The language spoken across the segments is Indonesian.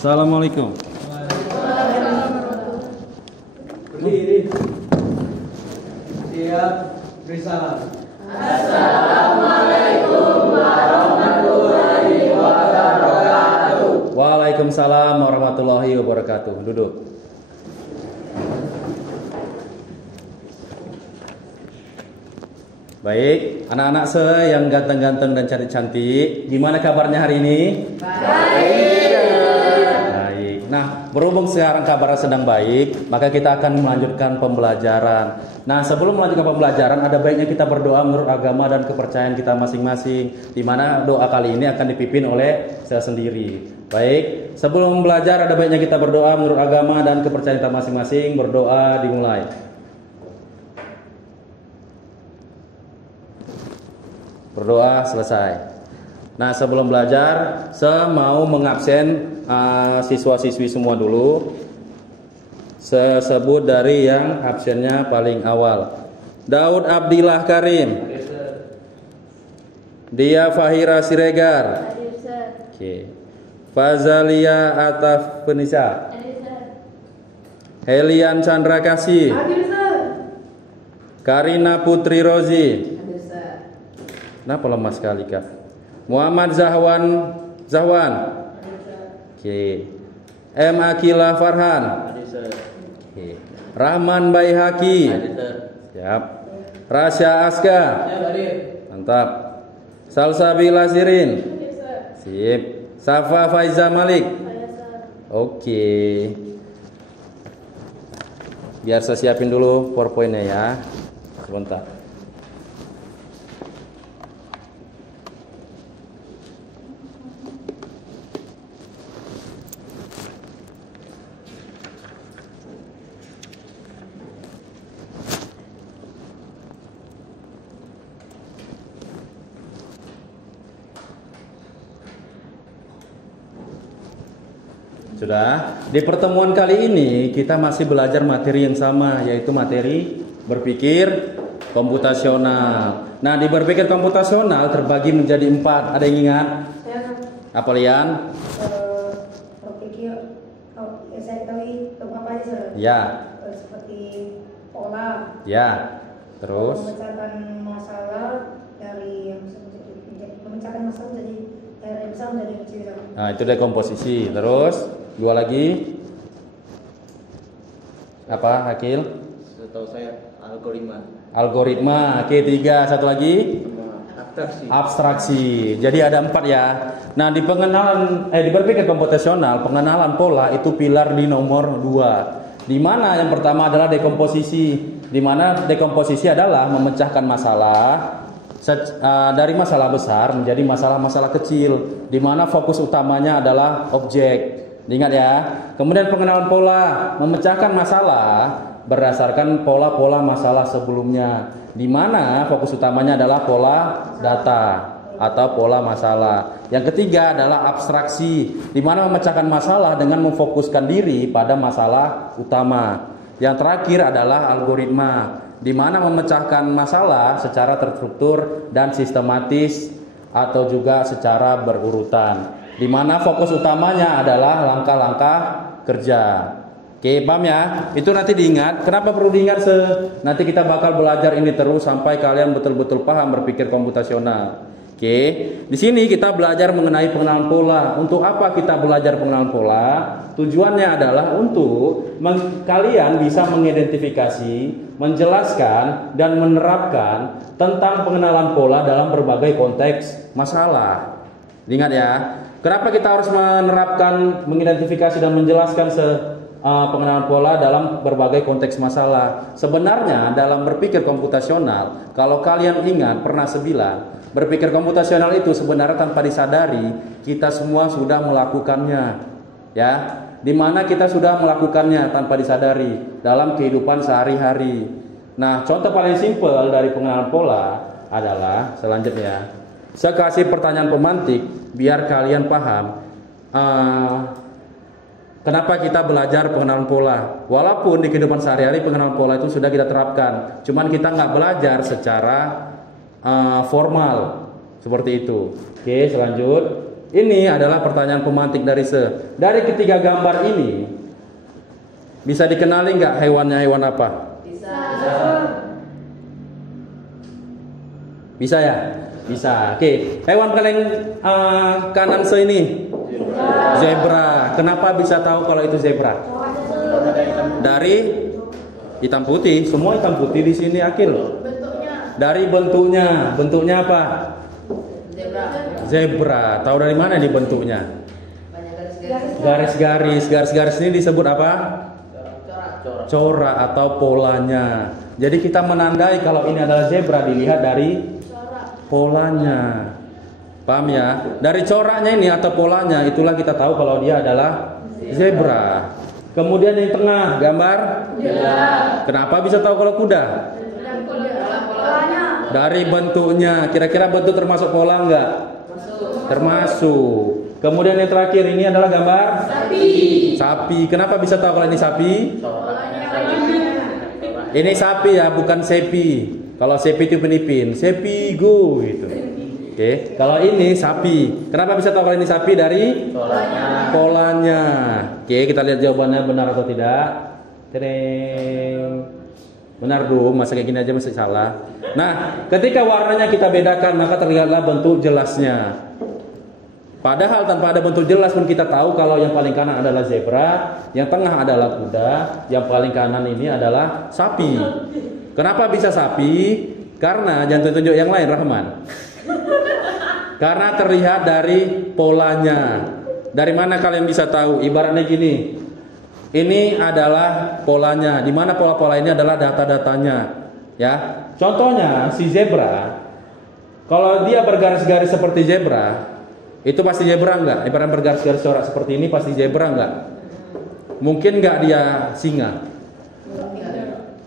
Assalamualaikum. Berdiri. Siap. Beri salam. Assalamualaikum warahmatullahi wabarakatuh. Waalaikumsalam warahmatullahi wabarakatuh. Duduk. Baik, anak-anak yang ganteng-ganteng dan cantik-cantik, gimana kabarnya hari ini? Baik. Nah, berhubung sekarang kabarnya sedang baik, maka kita akan melanjutkan pembelajaran. Nah, sebelum melanjutkan pembelajaran, ada baiknya kita berdoa menurut agama dan kepercayaan kita masing-masing, di mana doa kali ini akan dipimpin oleh saya sendiri. Baik, sebelum belajar ada baiknya kita berdoa menurut agama dan kepercayaan kita masing-masing. Berdoa dimulai. Berdoa selesai. Nah, sebelum belajar, saya mau mengabsen siswa-siswi semua dulu. Saya sebut dari yang absennya paling awal. Daud Abdillah Karim. Dia Fahira Siregar. Oke. Fazalia Ataf Penisa. Helian Chandra Kasih. Karina Putri Rozi. Kenapa lemah sekali kak? Muhammad Zahwan. Oke. M Akila Farhan. Oke. Rahman Baihaki. Siap. Rasya Aska. Mantap. Salsabila Sirin. Sip. Safa Faiza Malik. Oke. Biar saya siapin dulu PowerPoint-nya ya. Sebentar. Sudah, di pertemuan kali ini kita masih belajar materi yang sama, yaitu materi berpikir komputasional. Nah, di berpikir komputasional terbagi menjadi 4. Ada yang ingat? Apa Lian? Berpikir, saya ketahui beberapa aja. Ya. Seperti pola. Ya. Terus? Memecahkan masalah dari yang memecahkan masalah menjadi dari besar menjadi kecil. Nah, itu dekomposisi. Terus? 2 lagi. Apa, Hakil? Setahu saya algoritma. Algoritma. Oke, 3. Satu lagi? Abstraksi. Jadi ada 4 ya. Nah, di di berpikir komputasional, pengenalan pola itu pilar di nomor 2. Di mana yang pertama adalah dekomposisi. Di mana dekomposisi adalah memecahkan masalah dari masalah besar menjadi masalah-masalah kecil, di mana fokus utamanya adalah objek. Ingat ya. Kemudian pengenalan pola, memecahkan masalah berdasarkan pola-pola masalah sebelumnya, di mana fokus utamanya adalah pola data atau pola masalah. Yang ketiga adalah abstraksi, di mana memecahkan masalah dengan memfokuskan diri pada masalah utama. Yang terakhir adalah algoritma, di mana memecahkan masalah secara terstruktur dan sistematis atau juga secara berurutan, di mana fokus utamanya adalah langkah-langkah kerja. Oke, paham ya? Itu nanti diingat. Kenapa perlu diingat? Nanti kita bakal belajar ini terus sampai kalian betul-betul paham berpikir komputasional. Oke, di sini kita belajar mengenai pengenalan pola. Untuk apa kita belajar pengenalan pola? Tujuannya adalah untuk kalian bisa mengidentifikasi, menjelaskan, dan menerapkan tentang pengenalan pola dalam berbagai konteks masalah. Ingat ya, kenapa kita harus menerapkan, mengidentifikasi, dan menjelaskan pengenalan pola dalam berbagai konteks masalah? Sebenarnya dalam berpikir komputasional, kalau kalian ingat pernah saya bilang, berpikir komputasional itu sebenarnya tanpa disadari kita semua sudah melakukannya, ya, dimana kita sudah melakukannya tanpa disadari dalam kehidupan sehari-hari. Nah, contoh paling simpel dari pengenalan pola adalah selanjutnya. Saya kasih pertanyaan pemantik biar kalian paham kenapa kita belajar pengenalan pola. Walaupun di kehidupan sehari-hari pengenalan pola itu sudah kita terapkan, cuman kita nggak belajar secara formal seperti itu. Oke, selanjut. Ini adalah pertanyaan pemantik dari se. Dari ketiga gambar ini, bisa dikenali nggak hewannya hewan apa? Bisa ya? Bisa. Oke, hewan paling kanan se ini zebra. Kenapa bisa tahu kalau itu zebra? Dari hitam putih. Semua hitam putih di sini, Akil. Dari bentuknya. Bentuknya apa? Zebra. Tahu dari mana nih bentuknya? Garis-garis. Garis-garis ini disebut apa? Corak atau polanya. Jadi kita menandai kalau ini adalah zebra dilihat dari polanya. Paham ya? Dari coraknya ini atau polanya itulah kita tahu kalau dia adalah zebra. Kemudian yang tengah gambar kuda. Kenapa bisa tahu kalau kuda? Dari bentuknya. Kira-kira bentuk termasuk pola enggak? Termasuk. Kemudian yang terakhir ini adalah gambar sapi. Kenapa bisa tahu kalau ini sapi? Ini sapi ya, bukan sepi. Kalau sepi itu penipin, sepi go gitu. Oke, kalau ini sapi. Kenapa bisa tahu kalau ini sapi? Dari polanya. Oke, kita lihat jawabannya benar atau tidak. Tereng. Benar dong, masa kayak gini aja masih salah. Nah, ketika warnanya kita bedakan, maka terlihatlah bentuk jelasnya. Padahal tanpa ada bentuk jelas pun kita tahu kalau yang paling kanan adalah zebra, yang tengah adalah kuda, yang paling kanan ini adalah sapi. Kenapa bisa sapi? Karena jangan tunjuk yang lain, Rahman. Karena terlihat dari polanya. Dari mana kalian bisa tahu? Ibaratnya gini. Ini adalah polanya. Di mana pola-pola ini adalah data-datanya. Ya. Contohnya si zebra. Kalau dia bergaris-garis seperti zebra, itu pasti zebra enggak? Ibarat bergaris-garis corak seperti ini pasti zebra enggak? Mungkin enggak dia singa?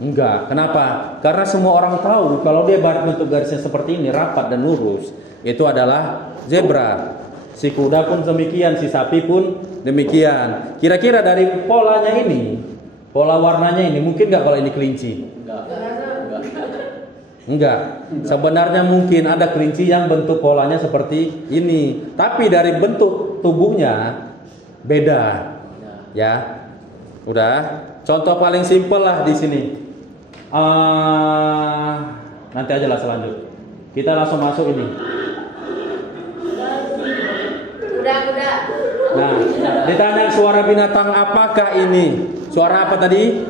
Enggak. Kenapa? Karena semua orang tahu kalau dia bentuk garisnya seperti ini rapat dan lurus, itu adalah zebra. Si kuda pun demikian, si sapi pun demikian. Kira-kira dari polanya ini, pola warnanya ini mungkin enggak kalau ini kelinci? Enggak. Sebenarnya mungkin ada kelinci yang bentuk polanya seperti ini, tapi dari bentuk tubuhnya beda. Ya. Udah. Contoh paling simpel lah di sini. Nanti aja lah selanjut. Kita langsung masuk ini. Kuda. Nah, ditanya suara binatang apakah ini? Suara apa tadi?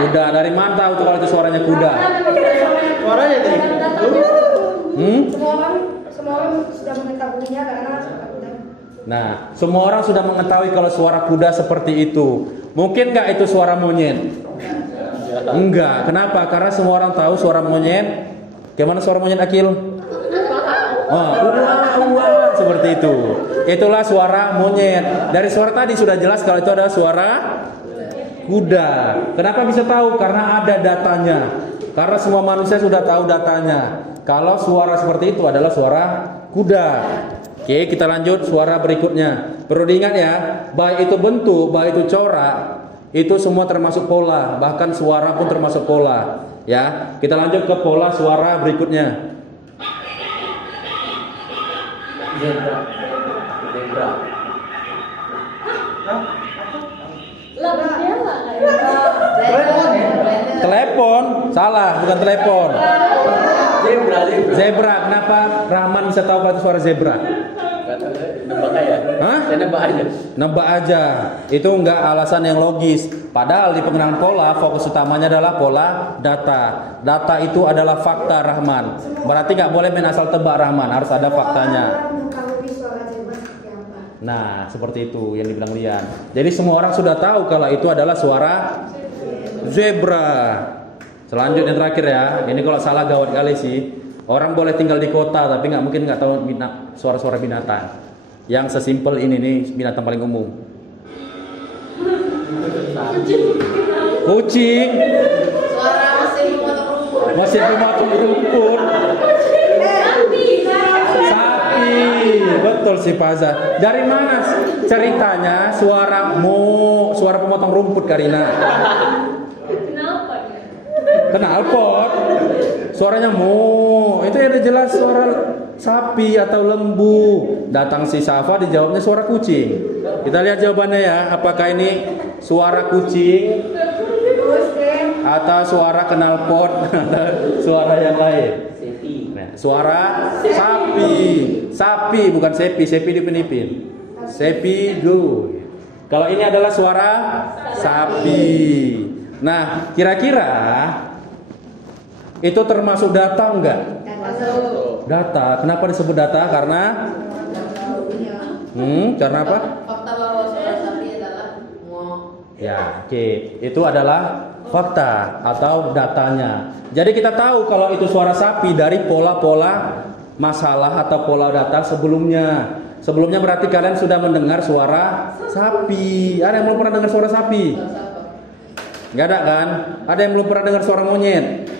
Kuda. Dari mana tahu tuh kalau itu suaranya kuda? Suaranya tadi. Semua orang sudah mengetahuinya karena kuda. Nah, semua orang sudah mengetahui kalau suara kuda seperti itu. Mungkin nggak itu suara monyet? Enggak. Kenapa? Karena semua orang tahu suara monyet. Gimana suara monyet, Akil? Wah, seperti itu. Itulah suara monyet. Dari suara tadi sudah jelas kalau itu adalah suara kuda. Kenapa bisa tahu? Karena ada datanya. Karena semua manusia sudah tahu datanya. Kalau suara seperti itu adalah suara kuda. Oke, kita lanjut suara berikutnya. Perlu diingat ya, baik itu bentuk, baik itu corak, itu semua termasuk pola. Bahkan suara pun termasuk pola. Ya, kita lanjut ke pola suara berikutnya. Zebra. Telepon, salah, bukan telepon. Zebra. Kenapa Rahman bisa tahu kalau itu suara zebra? Nebak aja. Hah? Saya nebak aja. Nebak aja. Itu enggak alasan yang logis. Padahal di pengenalan pola fokus utamanya adalah pola data. Data itu adalah fakta, Rahman. Berarti nggak boleh main asal tebak, Rahman. Harus ada faktanya. Nah, seperti itu yang dibilang Lian. Jadi semua orang sudah tahu kalau itu adalah suara zebra. Selanjutnya terakhir ya. Ini kalau salah gawat kali sih. Orang boleh tinggal di kota tapi nggak mungkin nggak tahu suara-suara binatang. Yang sesimpel ini nih binatang paling umum. Kucing. Suara mesin memotong rumput. Mesin memotong rumput. Sapi. Betul si Faza. Dari mana ceritanya suara pemotong rumput, Karina? Knalpot. Suaranya mo. Itu yang jelas suara sapi atau lembu. Datang si Safa, dijawabnya suara kucing. Kita lihat jawabannya ya. Apakah ini suara kucing atau suara knalpot atau suara yang lain? Nah, suara sapi. Sapi bukan sepi. Sepi di Filipin. Sepi do. Kalau ini adalah suara sapi. Nah, kira-kira itu termasuk data enggak? Data. Kenapa disebut data? Karena karena apa? Fakta bahwa suara sapi adalah Ya, oke. Itu adalah fakta atau datanya. Jadi kita tahu kalau itu suara sapi dari pola-pola masalah atau pola data sebelumnya. Sebelumnya berarti kalian sudah mendengar suara sapi. Ada yang belum pernah dengar suara sapi? Enggak ada kan? Ada yang belum pernah dengar suara monyet?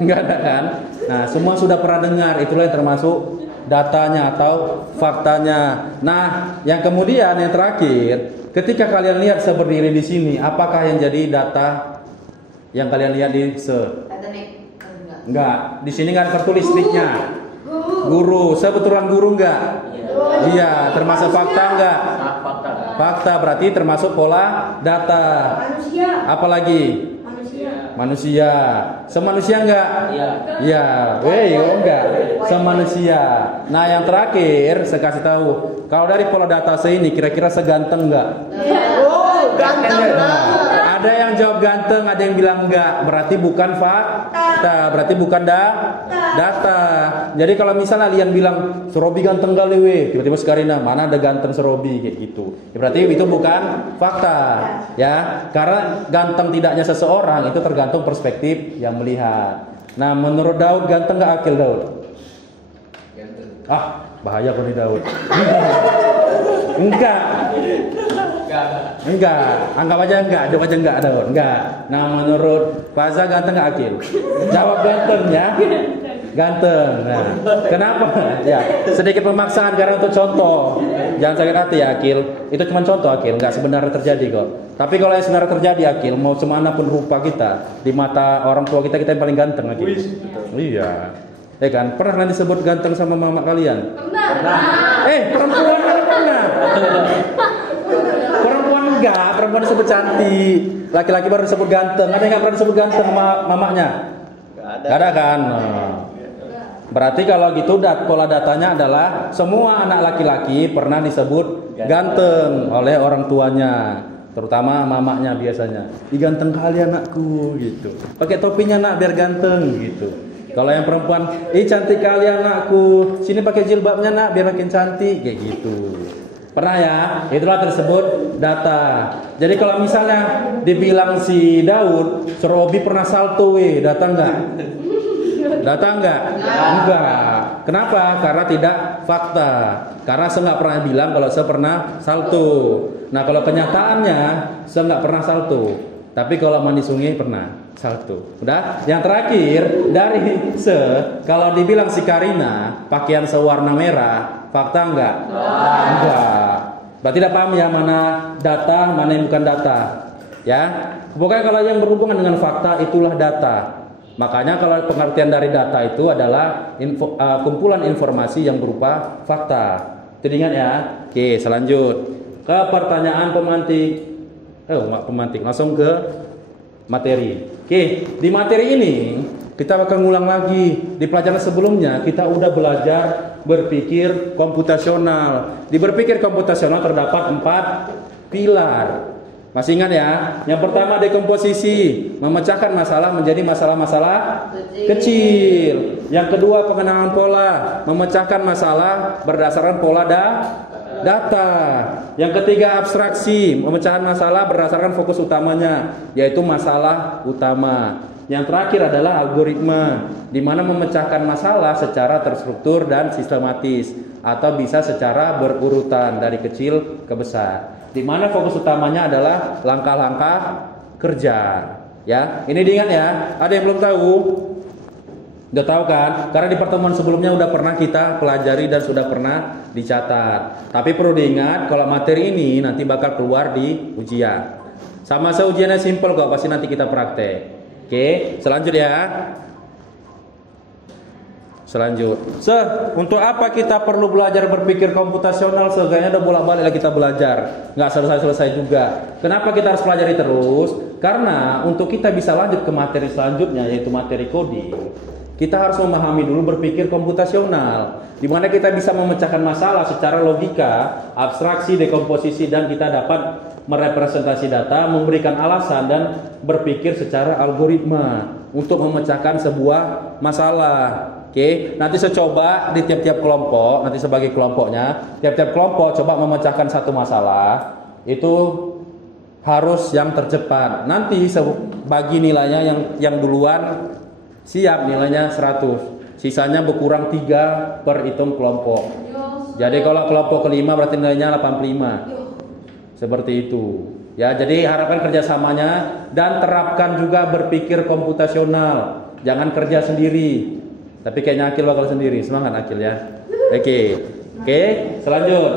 Enggak ada kan? Nah, semua sudah pernah dengar. Itulah yang termasuk datanya atau faktanya. Nah, yang kemudian yang terakhir, ketika kalian lihat saya berdiri di sini, apakah yang jadi data yang kalian lihat di Data nek. Enggak. Di sini nggak tertulis nicknya. Guru. Sebetulan guru enggak? Iya, termasuk fakta enggak? Fakta. Fakta berarti termasuk pola data. Manusia. Apalagi? Manusia. Semanusia enggak? Iya. Enggak. Semanusia. Nah, yang terakhir saya kasih tahu, kalau dari pola data ini kira-kira seganteng enggak? Oh, ganteng. Ada yang jawab ganteng, ada yang bilang enggak. Berarti bukan fakta, berarti bukan data. Jadi kalau misalnya Lian bilang Serobi ganteng kali we, tiba-tiba Sekarina, mana ada ganteng Serobi kayak gitu. Ya, berarti itu bukan fakta, ya. Karena ganteng tidaknya seseorang itu tergantung perspektif yang melihat. Nah, menurut Daud ganteng enggak Akil Daud? Ah, bahaya kau nih Daud. Enggak. Anggap aja enggak, jawab aja enggak Daud. Enggak. Nah, menurut Faza ganteng enggak Akil? Jawab ganteng ya. Ganteng. Nah, kenapa? Ya, sedikit pemaksaan karena untuk contoh. Jangan sakit hati ya Akil. Itu cuma contoh Akil, enggak sebenarnya terjadi kok. Tapi kalau yang sebenarnya terjadi Akil, mau semana pun rupa kita, di mata orang tua kita yang paling ganteng Akil. Iya. Ya kan? Pernah nanti disebut ganteng sama mama kalian? Pernah. Perempuan kan pernah. Perempuan enggak, perempuan disebut cantik. Laki-laki baru disebut ganteng. Ada yang enggak pernah disebut ganteng sama mamanya? Enggak ada kan? Berarti kalau gitu pola datanya adalah semua anak laki-laki pernah disebut ganteng oleh orang tuanya, terutama mamanya biasanya. Ih ganteng kali anakku gitu. Pakai topinya nak biar ganteng gitu. Kalau yang perempuan, ih cantik kali anakku. Sini pakai jilbabnya nak biar makin cantik kayak gitu. Pernah ya? Itulah tersebut data. Jadi kalau misalnya dibilang si Daud, Serobi pernah salto data enggak? Data enggak? Enggak. Kenapa? Karena tidak fakta. Karena saya enggak pernah bilang kalau saya pernah salto. Nah, kalau kenyataannya saya enggak pernah salto. Tapi kalau mandi sungai pernah salto. Udah? Yang terakhir dari kalau dibilang si Karina pakaian sewarna merah, fakta enggak? Enggak. Berarti tidak paham ya mana data, mana yang bukan data. Ya. Pokoknya kalau yang berhubungan dengan fakta itulah data. Makanya kalau pengertian dari data itu adalah kumpulan informasi yang berupa fakta. Jadi ingat ya. Oke, selanjut ke pertanyaan pemantik. Pemantik langsung ke materi. Oke, di materi ini kita akan ngulang lagi. Di pelajaran sebelumnya kita udah belajar berpikir komputasional. Di berpikir komputasional terdapat 4 pilar. Masih ingat ya? Yang pertama dekomposisi, memecahkan masalah menjadi masalah-masalah kecil. Yang kedua pengenalan pola, memecahkan masalah berdasarkan pola data. Yang ketiga abstraksi, memecahan masalah berdasarkan fokus utamanya, yaitu masalah utama. Yang terakhir adalah algoritma, di mana memecahkan masalah secara terstruktur dan sistematis, atau bisa secara berurutan dari kecil ke besar. Di mana fokus utamanya adalah langkah-langkah kerja. Ya, ini diingat ya. Ada yang belum tahu? Udah tahu kan? Karena di pertemuan sebelumnya udah pernah kita pelajari dan sudah pernah dicatat. Tapi perlu diingat kalau materi ini nanti bakal keluar di ujian. Sama ujiannya simple kok, pasti nanti kita praktek. Oke, selanjutnya. Untuk apa kita perlu belajar berpikir komputasional? Kayaknya udah bolak-balik lah kita belajar, nggak selesai-selesai juga. Kenapa kita harus pelajari terus? Karena untuk kita bisa lanjut ke materi selanjutnya, yaitu materi coding, kita harus memahami dulu berpikir komputasional, di mana kita bisa memecahkan masalah secara logika, abstraksi, dekomposisi, dan kita dapat merepresentasi data, memberikan alasan, dan berpikir secara algoritma untuk memecahkan sebuah masalah. Oke, nanti saya coba di tiap-tiap kelompok, nanti sebagai kelompoknya, tiap-tiap kelompok coba memecahkan satu masalah, itu harus yang tercepat. Nanti bagi nilainya yang duluan siap nilainya 100. Sisanya berkurang 3 per hitung kelompok. Jadi kalau kelompok kelima berarti nilainya 85. Seperti itu. Ya, jadi harapkan kerjasamanya dan terapkan juga berpikir komputasional. Jangan kerja sendiri. Tapi kayaknya Akil bakal sendiri. Semangat Akil ya. Oke, selanjut.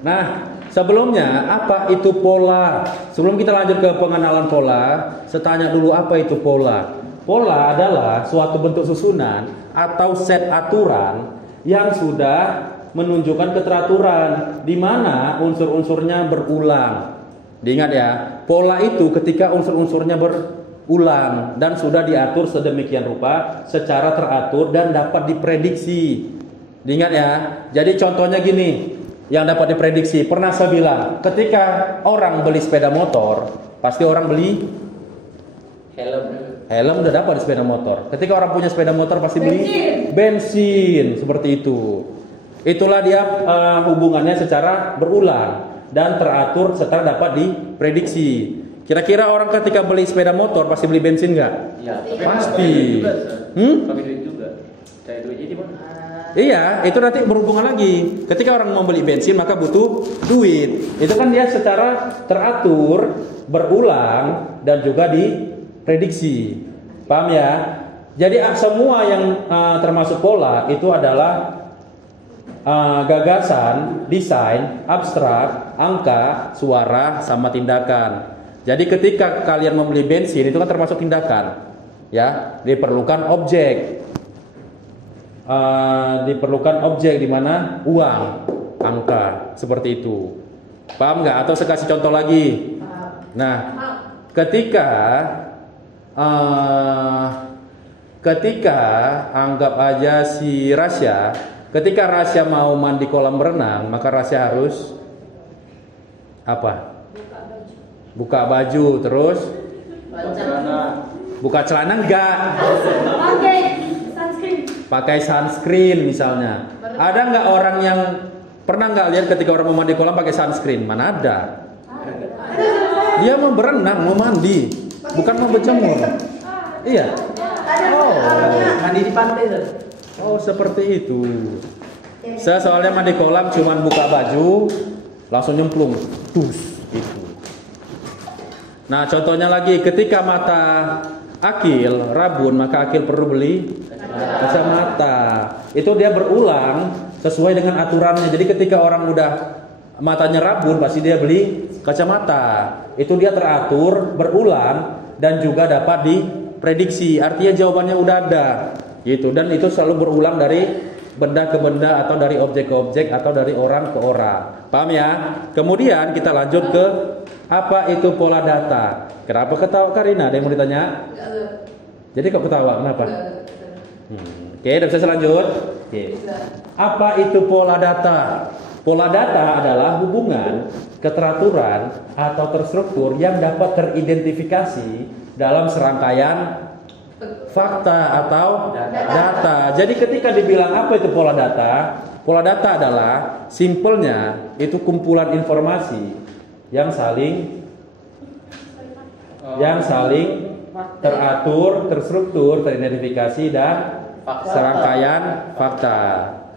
Nah, sebelumnya apa itu pola? Sebelum kita lanjut ke pengenalan pola, saya tanya dulu apa itu pola. Pola adalah suatu bentuk susunan atau set aturan yang sudah menunjukkan keteraturan di mana unsur-unsurnya berulang. Diingat ya, pola itu ketika unsur-unsurnya berulang dan sudah diatur sedemikian rupa secara teratur dan dapat diprediksi. Diingat ya. Jadi contohnya gini, yang dapat diprediksi. Pernah saya bilang, ketika orang beli sepeda motor, pasti orang beli helm udah dapat di sepeda motor. Ketika orang punya sepeda motor pasti beli bensin, seperti itu. Itulah dia hubungannya secara berulang dan teratur serta dapat diprediksi. Kira-kira orang ketika beli sepeda motor pasti beli bensin nggak? Iya. Pasti. Pakai duit juga. Cari duitnya di mana? Iya, itu nanti berhubungan lagi. Ketika orang mau beli bensin maka butuh duit. Itu kan dia secara teratur, berulang dan juga diprediksi. Paham ya? Jadi semua yang termasuk pola itu adalah gagasan, desain, abstrak, angka, suara, sama tindakan. Jadi ketika kalian membeli bensin itu kan termasuk tindakan, ya. Diperlukan objek, di mana uang, angka, seperti itu. Paham nggak? Atau saya kasih contoh lagi. Nah, ketika anggap aja si Rasya, ketika Rasya mau mandi kolam renang, maka Rasya harus apa? Buka baju, terus buka celana enggak? Pakai sunscreen misalnya. Ada nggak orang yang pernah nggak lihat ketika orang mau mandi kolam pakai sunscreen? Mana ada? Dia mau berenang, mau mandi, bukan mau berjemur. Iya. Oh, Mandi di pantai tuh. oh seperti itu. Saya soalnya mandi kolam cuman buka baju, langsung nyemplung, dus, gitu. Nah contohnya lagi, ketika mata Akil rabun, maka Akil perlu beli kacamata. Itu dia berulang sesuai dengan aturannya. Jadi ketika orang udah matanya rabun, pasti dia beli kacamata. Itu dia teratur, berulang, dan juga dapat diprediksi. Artinya jawabannya udah ada, gitu. Dan itu selalu berulang dari benda ke benda, atau dari objek ke objek, atau dari orang ke orang. Paham ya? Kemudian kita lanjut ke apa itu pola data. Kenapa ketawa Karina? Ada yang mau ditanya? Jadi kok ketawa? Kenapa? Oke, udah bisa lanjut. Oke. Apa itu pola data? Pola data adalah hubungan, keteraturan, atau terstruktur yang dapat teridentifikasi dalam serangkaian fakta atau data. Jadi ketika dibilang apa itu pola data adalah simpelnya itu kumpulan informasi yang saling teratur, terstruktur, teridentifikasi, dan serangkaian fakta.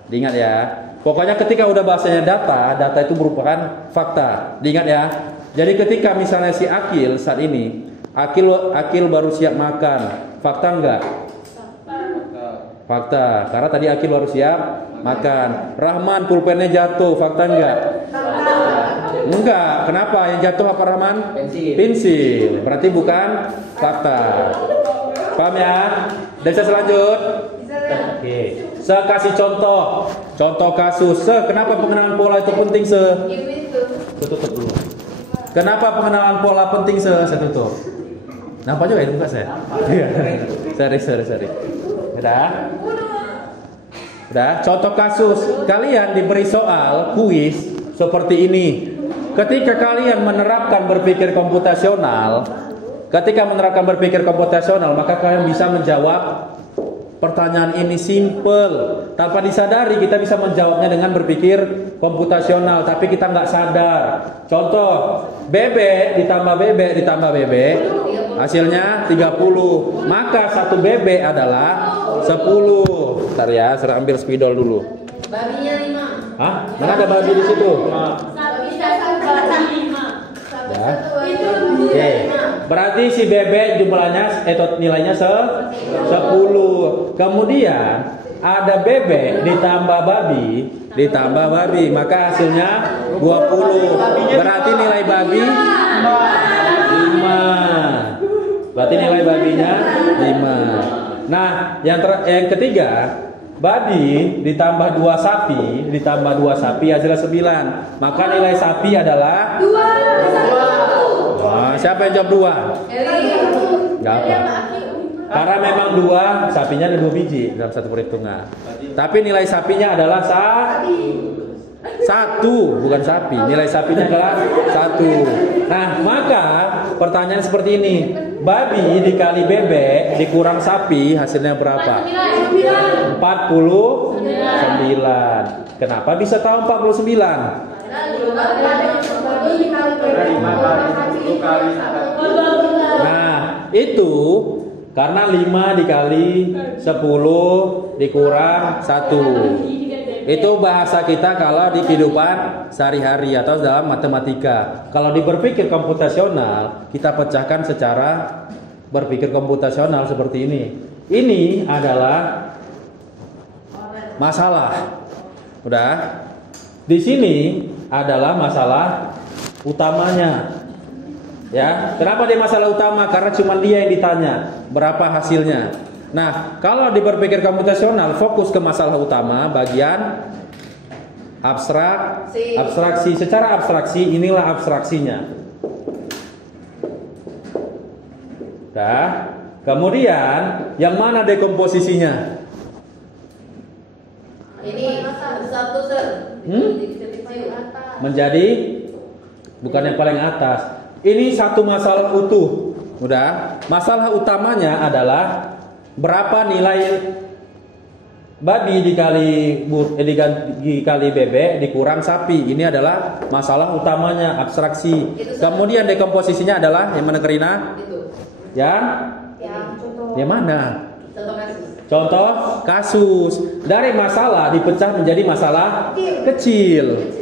Diingat ya. Pokoknya ketika udah bahasanya data itu merupakan fakta. Diingat ya. Jadi ketika misalnya si Akil saat ini, Akil baru siap makan, fakta enggak? Fakta. Karena tadi Akil baru siap makan. Rahman pulpennya jatuh, fakta enggak? Enggak. Kenapa? Yang jatuh apa Rahman? Pensil. Berarti bukan fakta. Paham ya? Dan saya selanjut. Oke. Saya kasih contoh kasus. Kenapa pengenalan pola itu penting Itu. Tutup dulu. Kenapa pengenalan pola penting Saya tutup. Nampak juga itu muka saya. Iya. Sorry. Udah. Contoh kasus. Kalian diberi soal kuis seperti ini. Ketika kalian menerapkan berpikir komputasional, maka kalian bisa menjawab pertanyaan ini simple. Tanpa disadari kita bisa menjawabnya dengan berpikir komputasional, tapi kita nggak sadar. Contoh, bebek ditambah bebek, hasilnya 30. Maka satu bebek adalah 10. Bentar ya, saya ambil spidol dulu. Babinya 5. Hah? Mana ada babi di situ? Ya. Oke. Berarti si bebek jumlahnya nilainya 10. Kemudian ada bebek ditambah babi, maka hasilnya 20. Berarti nilai babi 5. Berarti nilai babinya 5. Nah, yang ketiga, babi ditambah 2 sapi hasilnya 9. Maka nilai sapi adalah 2. Nah, siapa yang jawab 2? Gak apa. Karena memang 2, sapinya ada 2 biji dalam satu perhitungan. Tapi nilai sapinya adalah 1, bukan sapi. Nilai sapinya adalah 1. Nah, maka pertanyaan seperti ini. Babi dikali bebek dikurang sapi hasilnya berapa? 49. Kenapa bisa tahu 49? Nah, itu karena 5 dikali 10 dikurang 1. Itu bahasa kita kalau di kehidupan sehari-hari atau dalam matematika. Kalau di berpikir komputasional, kita pecahkan secara berpikir komputasional seperti ini. Ini adalah masalah. Udah. Di sini adalah masalah utamanya. Ya, kenapa dia masalah utama? Karena cuma dia yang ditanya, berapa hasilnya. Nah, kalau di berpikir komputasional fokus ke masalah utama, bagian abstraksi. Secara abstraksi, inilah abstraksinya. Nah, kemudian yang mana dekomposisinya? Ini satu Menjadi bukan yang paling atas. Ini satu masalah utuh. Udah. Masalah utamanya adalah berapa nilai babi dikali bebek dikurang sapi. Ini adalah masalah utamanya, abstraksi. Kemudian dekomposisinya adalah yang mana Karina? Yang mana? Contoh kasus. Dari masalah dipecah menjadi masalah kecil.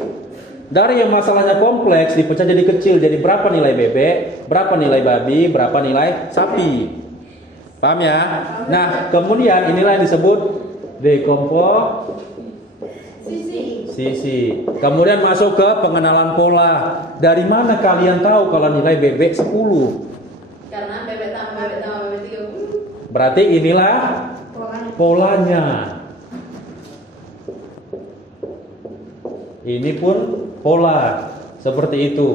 Dari yang masalahnya kompleks dipecah jadi kecil. Jadi berapa nilai bebek, berapa nilai babi, berapa nilai sapi. Paham ya? Nah, kemudian inilah yang disebut dekomposisi. Kemudian masuk ke pengenalan pola. Dari mana kalian tahu kalau nilai bebek 10? Karena bebek tambah bebek 30. Berarti inilah polanya. Ini pun pola seperti itu.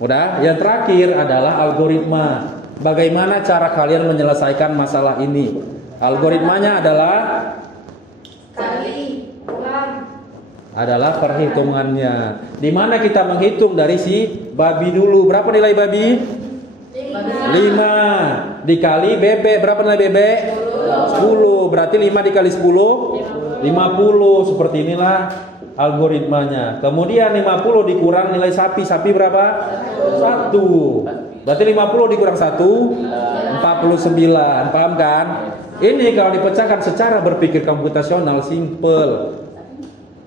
Udah, yang terakhir adalah algoritma. Bagaimana cara kalian menyelesaikan masalah ini? Algoritmanya adalah perhitungannya. Di mana kita menghitung dari si babi dulu. Berapa nilai babi? 5 dikali bebek. Berapa nilai bebek? 10. Berarti 5 dikali 10 50. Seperti inilah algoritmanya. Kemudian 50 dikurang nilai sapi. Sapi berapa? 1. Berarti 50 dikurang 1 49. Paham kan? Ini kalau dipecahkan secara berpikir komputasional simple.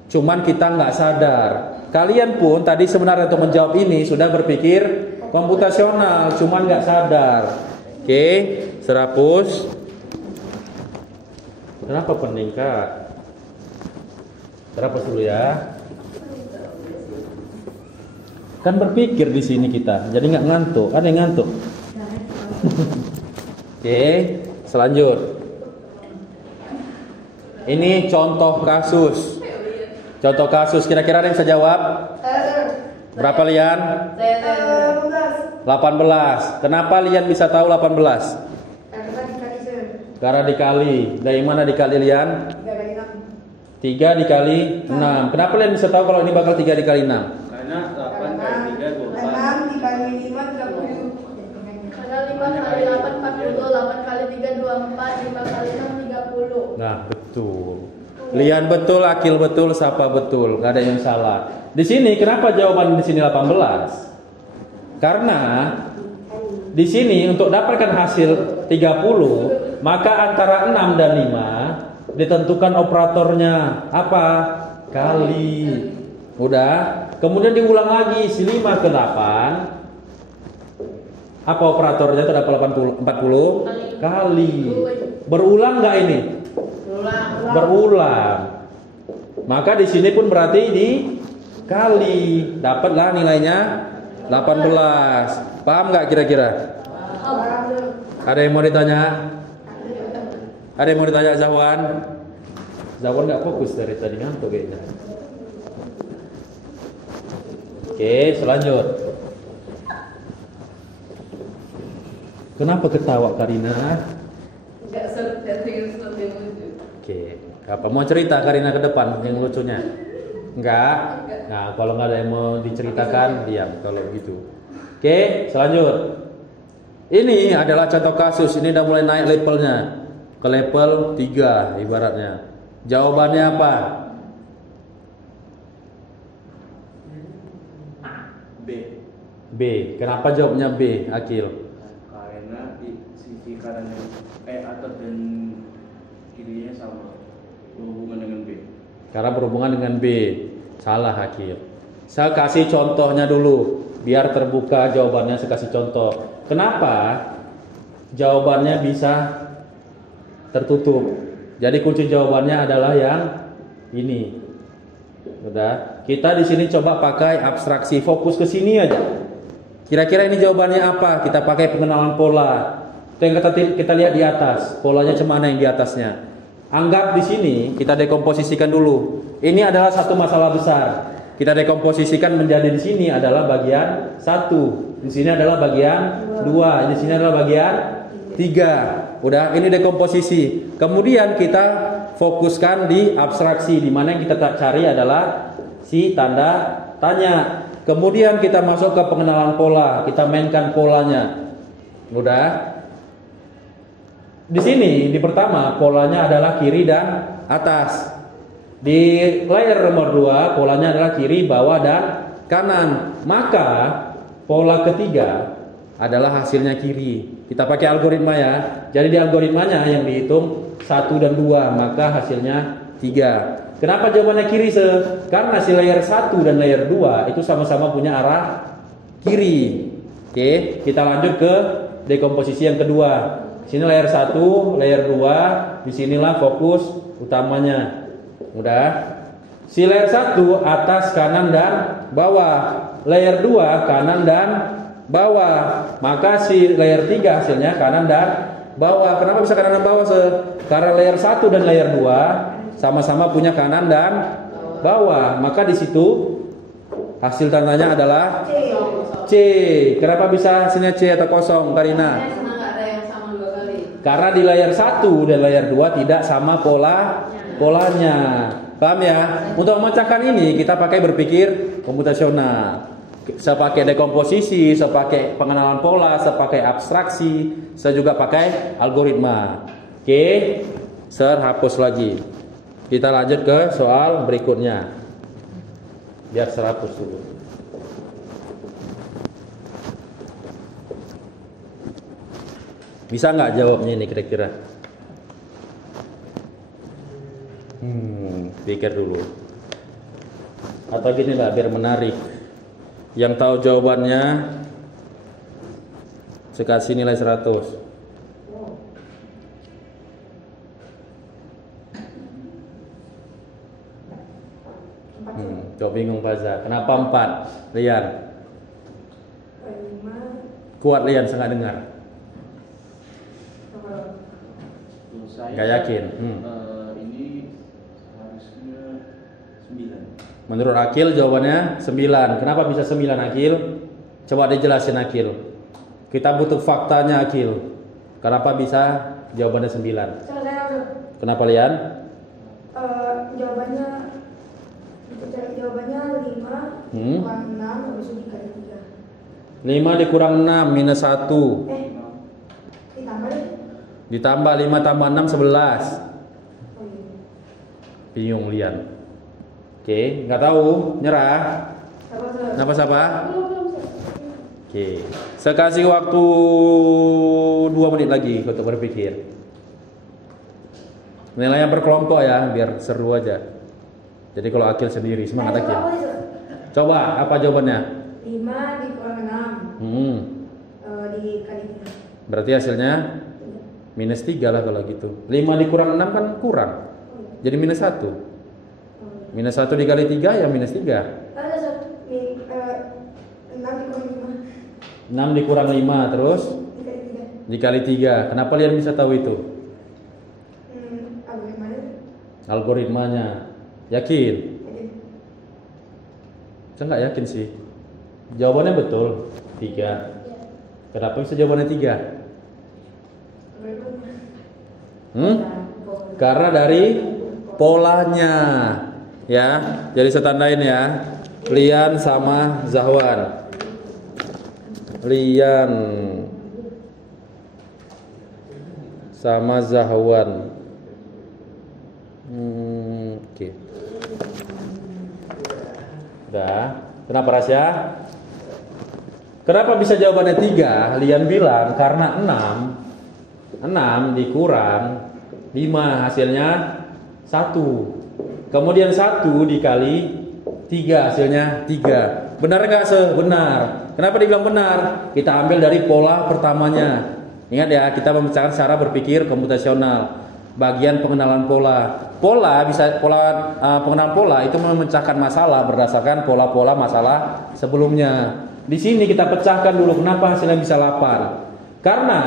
Cuman kita nggak sadar. Kalian pun tadi sebenarnya untuk menjawab ini sudah berpikir komputasional, cuman nggak sadar. Oke, serapus. Kenapa peningkat? Serapus dulu ya. Kan berpikir di sini kita, jadi nggak ngantuk. Ada yang ngantuk? Oke, selanjut. Ini contoh kasus. Contoh kasus, kira-kira ada yang bisa jawab? Berapa Lian? Saya 18. Kenapa Lian bisa tahu 18? Karena dikali. Dari mana dikali Lian? 3 dikali 6. Kenapa Lian bisa tahu kalau ini bakal 3 dikali 6? Karena 8 kali 3 24. 6 dibagi 5 30. Karena 5 kali 8 40, 8 kali 3 24, 5 kali 6 30. Nah, betul. Lian betul, Akil betul, Sapa betul. Gak ada yang salah. Di sini kenapa jawaban di sini 18? Karena di sini untuk dapatkan hasil 30, maka antara 6 dan 5 ditentukan operatornya apa? Kali. Udah. Kemudian diulang lagi si 5 ke 8. Apa operatornya? Itu dapat 40 kali. Berulang nggak ini? Berulang. Maka di sini pun berarti dikali. Dapatlah nilainya 18. Paham nggak kira-kira? Ada yang mau ditanya? Ada yang mau ditanya Zawan? Zawan nggak fokus dari tadi, ngantuk kayaknya. Oke, selanjut. Kenapa ketawa Karina? Enggak seru dari sesuatu yang lucu. Oke, apa mau cerita Karina ke depan yang lucunya? Enggak? Nah, kalau nggak ada yang mau diceritakan, diam kalau gitu. Oke, selanjut. Ini adalah contoh kasus. Ini udah mulai naik levelnya ke level 3 ibaratnya. Jawabannya apa? B. B. Kenapa jawabnya B, Akil? Karena di sisi kanannya atas dan kirinya sama, berhubungan dengan B. Karena berhubungan dengan B. Salah, Akil. Saya kasih contohnya dulu biar terbuka jawabannya. Saya kasih contoh. Kenapa jawabannya bisa tertutup? Jadi kunci jawabannya adalah yang ini. Udah. Kita di sini coba pakai abstraksi, fokus ke sini aja. Kira-kira ini jawabannya apa? Kita pakai pengenalan pola. Itu yang kita lihat di atas. Polanya cemana yang di atasnya? Anggap di sini kita dekomposisikan dulu. Ini adalah satu masalah besar. Kita dekomposisikan menjadi di sini adalah bagian 1. Di sini adalah bagian 2. Di sini adalah bagian 3. Udah, ini dekomposisi. Kemudian kita fokuskan di abstraksi, di mana yang kita cari adalah si tanda tanya. Kemudian kita masuk ke pengenalan pola, kita mainkan polanya. Udah. Di sini di pertama polanya adalah kiri dan atas. Di layer nomor 2 polanya adalah kiri, bawah dan kanan. Maka pola ketiga adalah hasilnya kiri. Kita pakai algoritma ya. Jadi di algoritmanya yang dihitung 1 dan 2, maka hasilnya 3. Kenapa jawabannya kiri? Karena si layer 1 dan layer 2 itu sama-sama punya arah kiri. Oke, kita lanjut ke dekomposisi yang kedua. Sini layer 1, layer 2, disinilah fokus utamanya. Udah. Si layer 1 atas, kanan dan bawah. Layer 2 kanan dan bawah. Maka si layer 3 hasilnya kanan dan bawah. Kenapa bisa kanan dan bawah? Karena layer 1 dan layer 2 sama-sama punya kanan dan bawah. Maka di situ hasil tandanya adalah C. Kenapa bisa hasilnya C atau kosong, Karina? Karena di layer 1 dan layer 2 tidak sama polanya. Paham ya? Untuk memecahkan ini kita pakai berpikir komputasional. Saya pakai dekomposisi, saya pakai pengenalan pola, saya pakai abstraksi, saya juga pakai algoritma. Oke, saya hapus lagi. Kita lanjut ke soal berikutnya. Biar saya hapus dulu. Bisa nggak jawabnya ini kira-kira? Pikir dulu. Atau gini lah biar menarik. Yang tahu jawabannya saya kasih nilai 100. Kok bingung Faza? Kenapa 4? Lian. Kuat Lian, saya nggak dengar. Saya Nggak yakin. Ini Menurut Akil jawabannya 9. Kenapa bisa 9 Akil? Coba dijelasin Akil. Kita butuh faktanya Akil. Kenapa bisa jawabannya 9? Kenapa Lian? Jawabannya 5 kurang 6 habis itu dikali 3. 5 dikurang 6 minus 1. Ditambah deh. Ditambah 5 tambah 6 11. Oh iya. Bingung Lian. Oke, nggak tahu, nyerah. Siapa? Oke, saya kasih waktu 2 menit lagi untuk berpikir. Nilainya berkelompok ya, biar seru aja. Jadi kalau Akil sendiri, semangat Akil. Coba, apa jawabannya? 5 dikurang 6 dikali 3. Berarti hasilnya minus 3 lah kalau gitu. 5 dikurang 6 kan kurang. Jadi minus 1. Minus 1 dikali 3 ya minus 3. 6 dikurang 5 terus dikali 3. Kenapa kalian bisa tahu itu? Algoritmanya. Yakin? Saya nggak yakin sih. Jawabannya betul 3. Kenapa bisa jawabannya 3? Karena dari polanya. Ya, jadi saya tandain ya. Lian sama Zahwan. Lian sama Zahwan. Oke. Udah. Kenapa Rasya? Kenapa bisa jawabannya 3? Lian bilang karena 6 dikurang 5 hasilnya 1. Kemudian 1 dikali 3 hasilnya 3. Benar nggak Benar. Kenapa dibilang benar? Kita ambil dari pola pertamanya. Ingat ya, kita memecahkan secara berpikir komputasional. Bagian pengenalan pola. Pengenalan pola itu memecahkan masalah berdasarkan pola-pola masalah sebelumnya. Di sini kita pecahkan dulu kenapa hasilnya bisa 8. Karena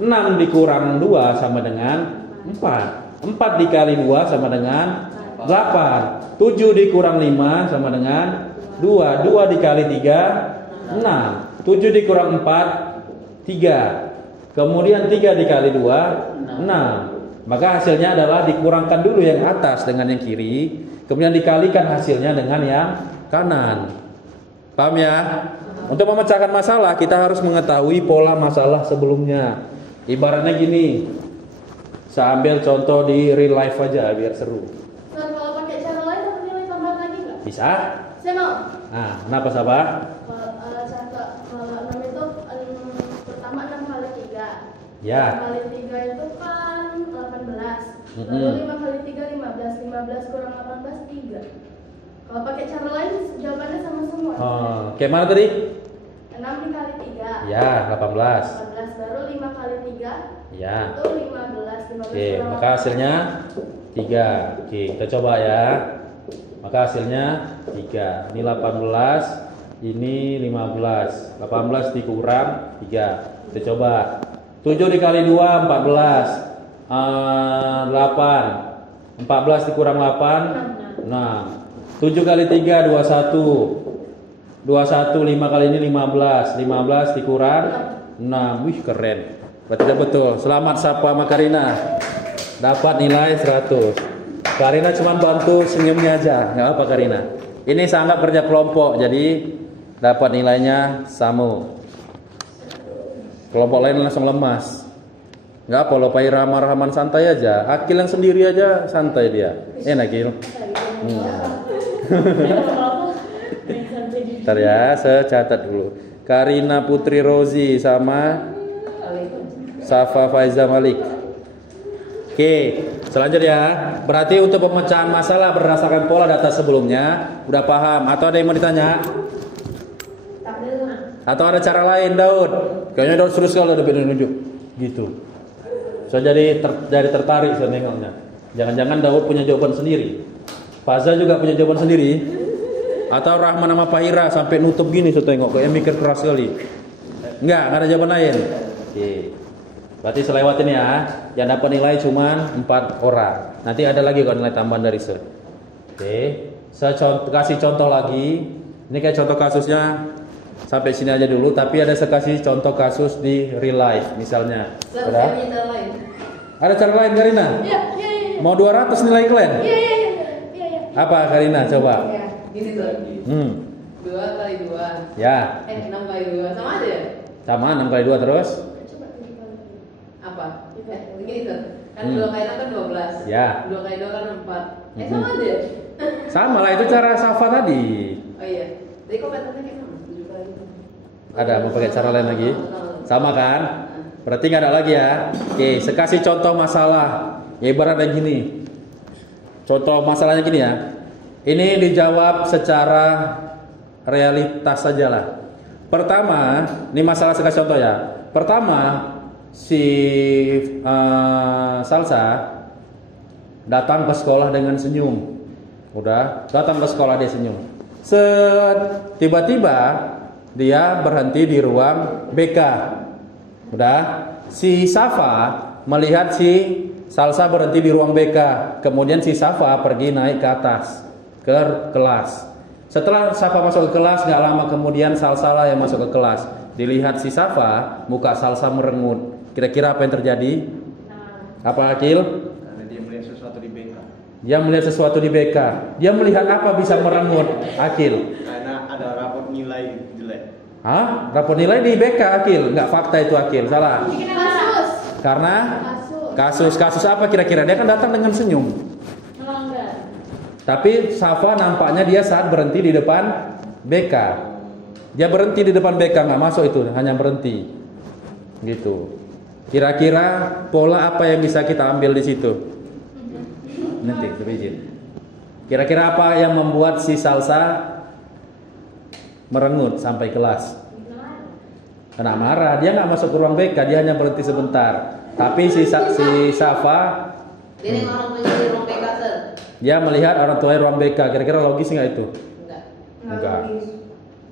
6 dikurang 2 sama dengan 4. 4 dikali 2 sama dengan 8. 7 dikurang 5 sama dengan 2. 2 dikali 3 6. 7 dikurang 4 3. Kemudian 3 dikali 2 6. Maka hasilnya adalah dikurangkan dulu yang atas dengan yang kiri, kemudian dikalikan hasilnya dengan yang kanan. Paham ya? Untuk memecahkan masalah kita harus mengetahui pola masalah sebelumnya. Ibaratnya gini. Saya ambil contoh di real life aja biar seru. Nah, kalau pakai cara lain ada nilai tambahan lagi nggak? Bisa? Saya mau. Nah, kenapa sahabat? Kalau 6 itu pertama 6 kali 3. Ya. 6 kali 3 itu kan 18. Lalu 5 kali 3 15. 15 kurang 18 3. Kalau pakai cara lain jawabannya sama semua. Kayak mana tadi? 6 dikali 3. Ya, 18. 18 baru 5 kali 3. Ya. Itu 15. 15 Oke, kurang maka hasilnya 3. Oke, kita coba ya. Maka hasilnya 3. Ini 18, ini 15. 18 dikurang 3. Kita coba. 7 dikali 2 14. 8. 14 dikurang 8 6. 7 kali 3 21. 21 5 kali ini 15. 15 dikurang 6. Wih, keren. Berarti betul. Selamat Sapa Makarina. Dapat nilai 100. Karina cuma bantu senyumnya aja. Enggak apa Karina. Ini saya anggap kerja kelompok, jadi dapat nilainya sama. Kelompok lain langsung lemas. Enggak apa, lo Pak Irama Rahman santai aja. Akil yang sendiri aja santai dia. Enak Akil. Bentar ya, saya catat dulu. Karina Putri Rozi sama Safa Faiza Malik. Oke, selanjutnya berarti untuk pemecahan masalah berdasarkan pola data sebelumnya udah paham atau ada yang mau ditanya? Atau ada cara lain Daud? Kayaknya Daud terus kalau ada nunjuk gitu. So jadi tertarik saya nengoknya. Jangan-jangan Daud punya jawaban sendiri. Faza juga punya jawaban sendiri. Atau Rahman sama Fahira sampai nutup gini saya tengok kayak mikir keras sekali. Enggak ada jawaban lain. Oke. Berarti selewatin ya. Yang dapat nilai cuma 4 orang. Nanti ada lagi kalau nilai tambahan dari Oke. Saya kasih contoh lagi. Ini kayak contoh kasusnya sampai sini aja dulu. Tapi ada saya kasih contoh kasus di real life misalnya. Udah? Ada cara lain Karina? Iya. Mau 200 nilai kalian? Iya. Apa Karina coba? Ya. Gini tuh. 2 kali 2. Ya. 6 kali 2 sama aja ya? Sama 6 kali 2 terus? Apa? Gini tuh. Kan 2 kali 6 kan 12. Ya. 2 kali 2 kan 4. Sama aja ya? Sama lah, itu cara Safa tadi. Oh iya. Jadi kok patternnya kayak sama? 7 kali. Ada mau pakai cara lain lagi? Sama kan? Berarti nggak ada lagi ya. Oke, saya kasih contoh masalah. Ya ibaratnya gini. Contoh masalahnya gini ya. Ini dijawab secara realitas saja lah. Pertama, ini masalah saya kasih contoh ya. Pertama, si Salsa datang ke sekolah dengan senyum. Udah, datang ke sekolah dia senyum. Tiba-tiba dia berhenti di ruang BK. Udah, si Safa melihat si Salsa berhenti di ruang BK. Kemudian si Safa pergi naik ke atas ke kelas. Setelah Safa masuk ke kelas, nggak lama kemudian Salsa lah yang masuk ke kelas. Dilihat si Safa, muka Salsa merengut. Kira-kira apa yang terjadi? Apa Akil? Karena dia melihat sesuatu di BK. Dia melihat sesuatu di BK. Dia melihat apa bisa merengut? Akil? Karena ada rapor nilai jelek. Hah? Rapor nilai di BK Akil? Nggak, fakta itu Akil, salah. Kasus. Karena kasus apa kira-kira? Dia kan datang dengan senyum. Melanggar. Tapi Safa nampaknya dia saat berhenti di depan BK. Dia berhenti di depan BK, nggak masuk itu, hanya berhenti. Gitu. Kira-kira pola apa yang bisa kita ambil di situ? Nanti, tapi izin. Kira-kira apa yang membuat si Salsa merengut sampai kelas? Kena marah, dia nggak masuk ke ruang BK, dia hanya berhenti sebentar. Tapi si Safa, Dia nengok orang tuanya di ruang BK, Sir. dia melihat orang tuanya ruang BK. Kira-kira logis nggak itu? Enggak.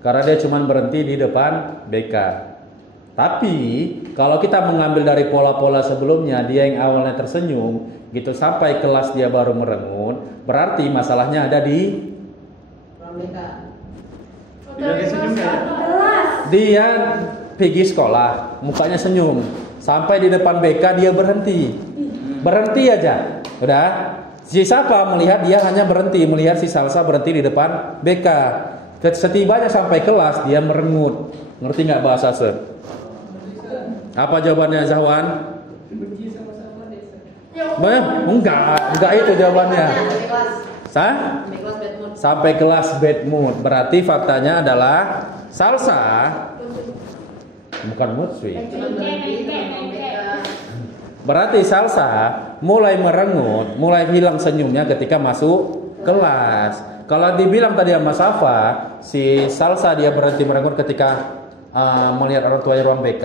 Karena dia cuma berhenti di depan BK. Tapi kalau kita mengambil dari pola-pola sebelumnya, dia yang awalnya tersenyum, gitu sampai kelas dia baru merengut, berarti masalahnya ada di Ruang BK. Dia senyumnya ya? dia pergi sekolah, mukanya senyum, sampai di depan BK dia berhenti aja, udah. Si Safa melihat dia hanya berhenti, melihat si Salsa berhenti di depan BK. Setibanya sampai kelas dia merengut. Ngerti nggak bahasa Sir? Apa jawabannya Zahwan? Enggak itu jawabannya. Sampai kelas. Sampai kelas bad mood. Sampai kelas bad mood. Berarti faktanya adalah Salsa bukan mood swing. Cuma berhenti di ruang BK. Berarti Salsa mulai merengut, mulai hilang senyumnya ketika masuk kelas. Kalau dibilang tadi sama Safa, si Salsa dia berhenti merengut ketika melihat orang tuanya ruang BK,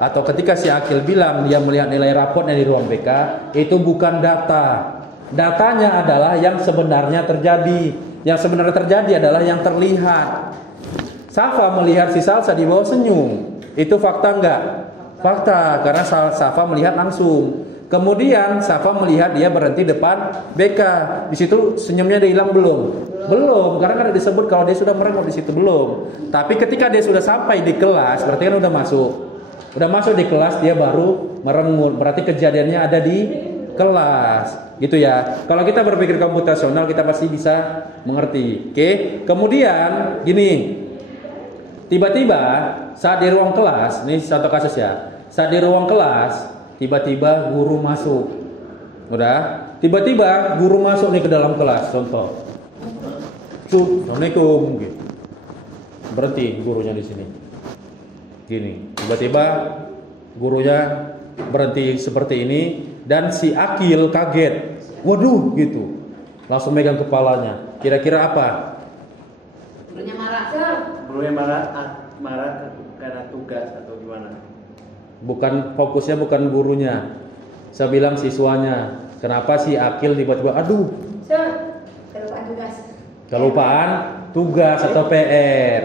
atau ketika si Akil bilang dia melihat nilai raportnya di ruang BK, itu bukan data. Datanya adalah yang sebenarnya terjadi. Yang sebenarnya terjadi adalah yang terlihat. Safa melihat si Salsa di bawah senyum. Itu fakta enggak? Fakta, karena Safa melihat langsung. Kemudian Safa melihat dia berhenti depan BK. Di situ senyumnya dia hilang belum? Belum, karena kan disebut kalau dia sudah merengut di situ belum. Tapi ketika dia sudah sampai di kelas, berarti kan udah masuk. Udah masuk di kelas dia baru merengut. Berarti kejadiannya ada di kelas. Gitu ya. Kalau kita berpikir komputasional kita pasti bisa mengerti. Oke? Kemudian gini. Tiba-tiba saat di ruang kelas, ini satu kasus ya. Saat di ruang kelas, tiba-tiba guru masuk. Udah? Tiba-tiba guru masuk nih ke dalam kelas, contoh. Assalamualaikum gitu. Berhenti gurunya di sini. Gini, tiba-tiba gurunya berhenti seperti ini dan si Akil kaget. Waduh gitu. Langsung megang kepalanya. Kira-kira apa? Gurunya marah. Gurunya marah karena tugas atau gimana? Bukan, fokusnya bukan gurunya. Saya bilang siswanya. Kenapa si Akil tiba-tiba aduh, Kelupaan tugas. kelupaan tugas atau PR.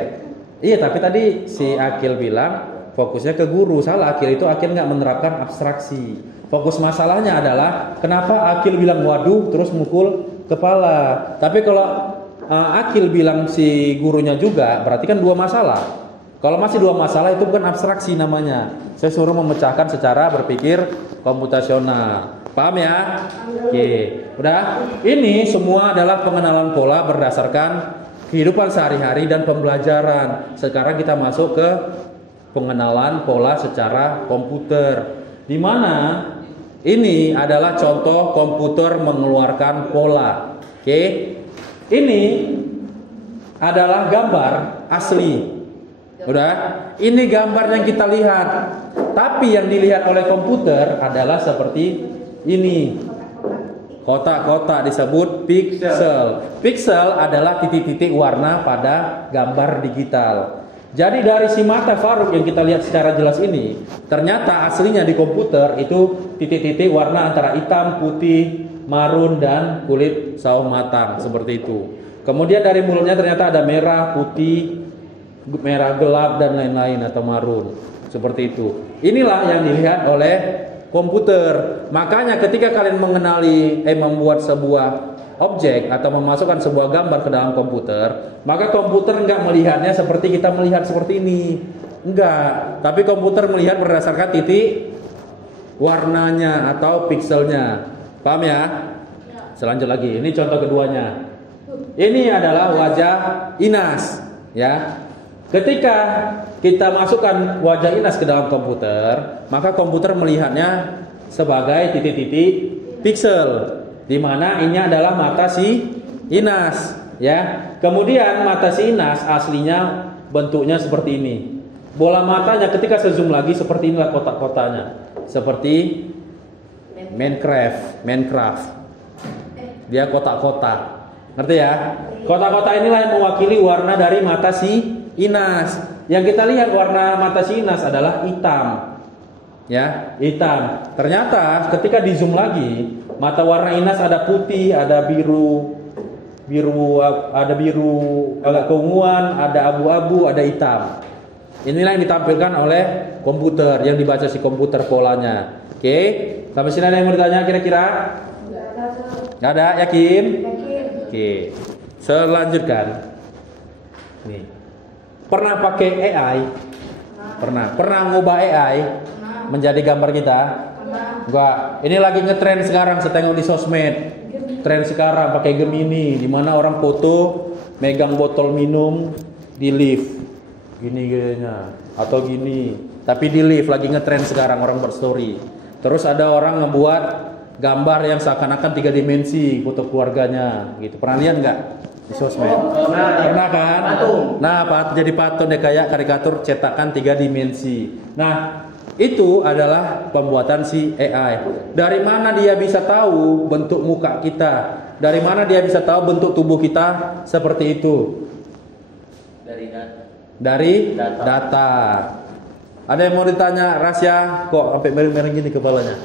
Iya, tapi tadi si Akil bilang fokusnya ke guru. Salah, Akil nggak menerapkan abstraksi. Fokus masalahnya adalah kenapa Akil bilang waduh terus mukul kepala. Tapi kalau Akil bilang si gurunya juga, berarti kan 2 masalah. Kalau masih 2 masalah itu bukan abstraksi namanya. Saya suruh memecahkan secara berpikir komputasional. Paham ya? Oke. Udah? Ini semua adalah pengenalan pola berdasarkan kehidupan sehari-hari dan pembelajaran. Sekarang kita masuk ke pengenalan pola secara komputer. Di mana ini adalah contoh komputer mengeluarkan pola. Oke. Ini adalah gambar asli. Udah? Ini gambar yang kita lihat. Tapi yang dilihat oleh komputer adalah seperti ini. Kotak-kotak disebut pixel. Pixel adalah titik-titik warna pada gambar digital. Jadi dari si mata Faruk yang kita lihat secara jelas ini, ternyata aslinya di komputer itu titik-titik warna antara hitam, putih, marun, dan kulit sawo matang, seperti itu. Kemudian dari mulutnya ternyata ada merah, putih, merah gelap, dan lain-lain atau marun, seperti itu. Inilah yang dilihat oleh komputer. Makanya ketika kalian membuat sebuah objek atau memasukkan sebuah gambar ke dalam komputer, maka komputer enggak melihatnya seperti kita melihat seperti ini. Enggak, tapi komputer melihat berdasarkan titik warnanya atau pixelnya. Paham ya? Selanjut lagi, ini contoh keduanya. Ini adalah wajah Inas, ya. Ketika kita masukkan wajah Inas ke dalam komputer, maka komputer melihatnya sebagai titik-titik pixel, di mana ini adalah mata si Inas, ya. Kemudian mata si Inas aslinya bentuknya seperti ini. Bola matanya ketika saya zoom lagi seperti inilah kotak-kotaknya, seperti Minecraft. Dia kotak-kotak, ngerti ya? Kotak-kotak inilah yang mewakili warna dari mata si Inas. Yang kita lihat warna mata si Inas adalah hitam, ya, hitam. Ternyata ketika di zoom lagi, mata warna Inas ada putih, ada biru, ada biru agak keunguan, ada abu-abu, ada hitam. Inilah yang ditampilkan oleh komputer, yang dibaca si komputer polanya. Oke, sampai sini ada yang mau ditanya kira-kira? Nggak ada, yakin? Oke, selanjutkan. Nih, pernah pakai AI? Pernah ngubah AI menjadi gambar kita? Enggak. Ini lagi ngetren sekarang, saya tengok di sosmed. Tren sekarang pakai Gemini, di mana orang foto megang botol minum di lift. Gini gayanya, atau gini. Tapi di lift lagi ngetren sekarang orang berstory. Terus ada orang ngebuat gambar yang seakan-akan 3 dimensi foto keluarganya, gitu. Pernah lihat nggak di sosmed? Pernah kan? Nah, jadi patung deh kayak karikatur cetakan 3 dimensi. Nah, itu adalah pembuatan si AI. Dari mana dia bisa tahu bentuk muka kita? Dari mana dia bisa tahu bentuk tubuh kita seperti itu? Dari data. Ada yang mau ditanya rahasia kok sampai mereng-mereng gini kepalanya?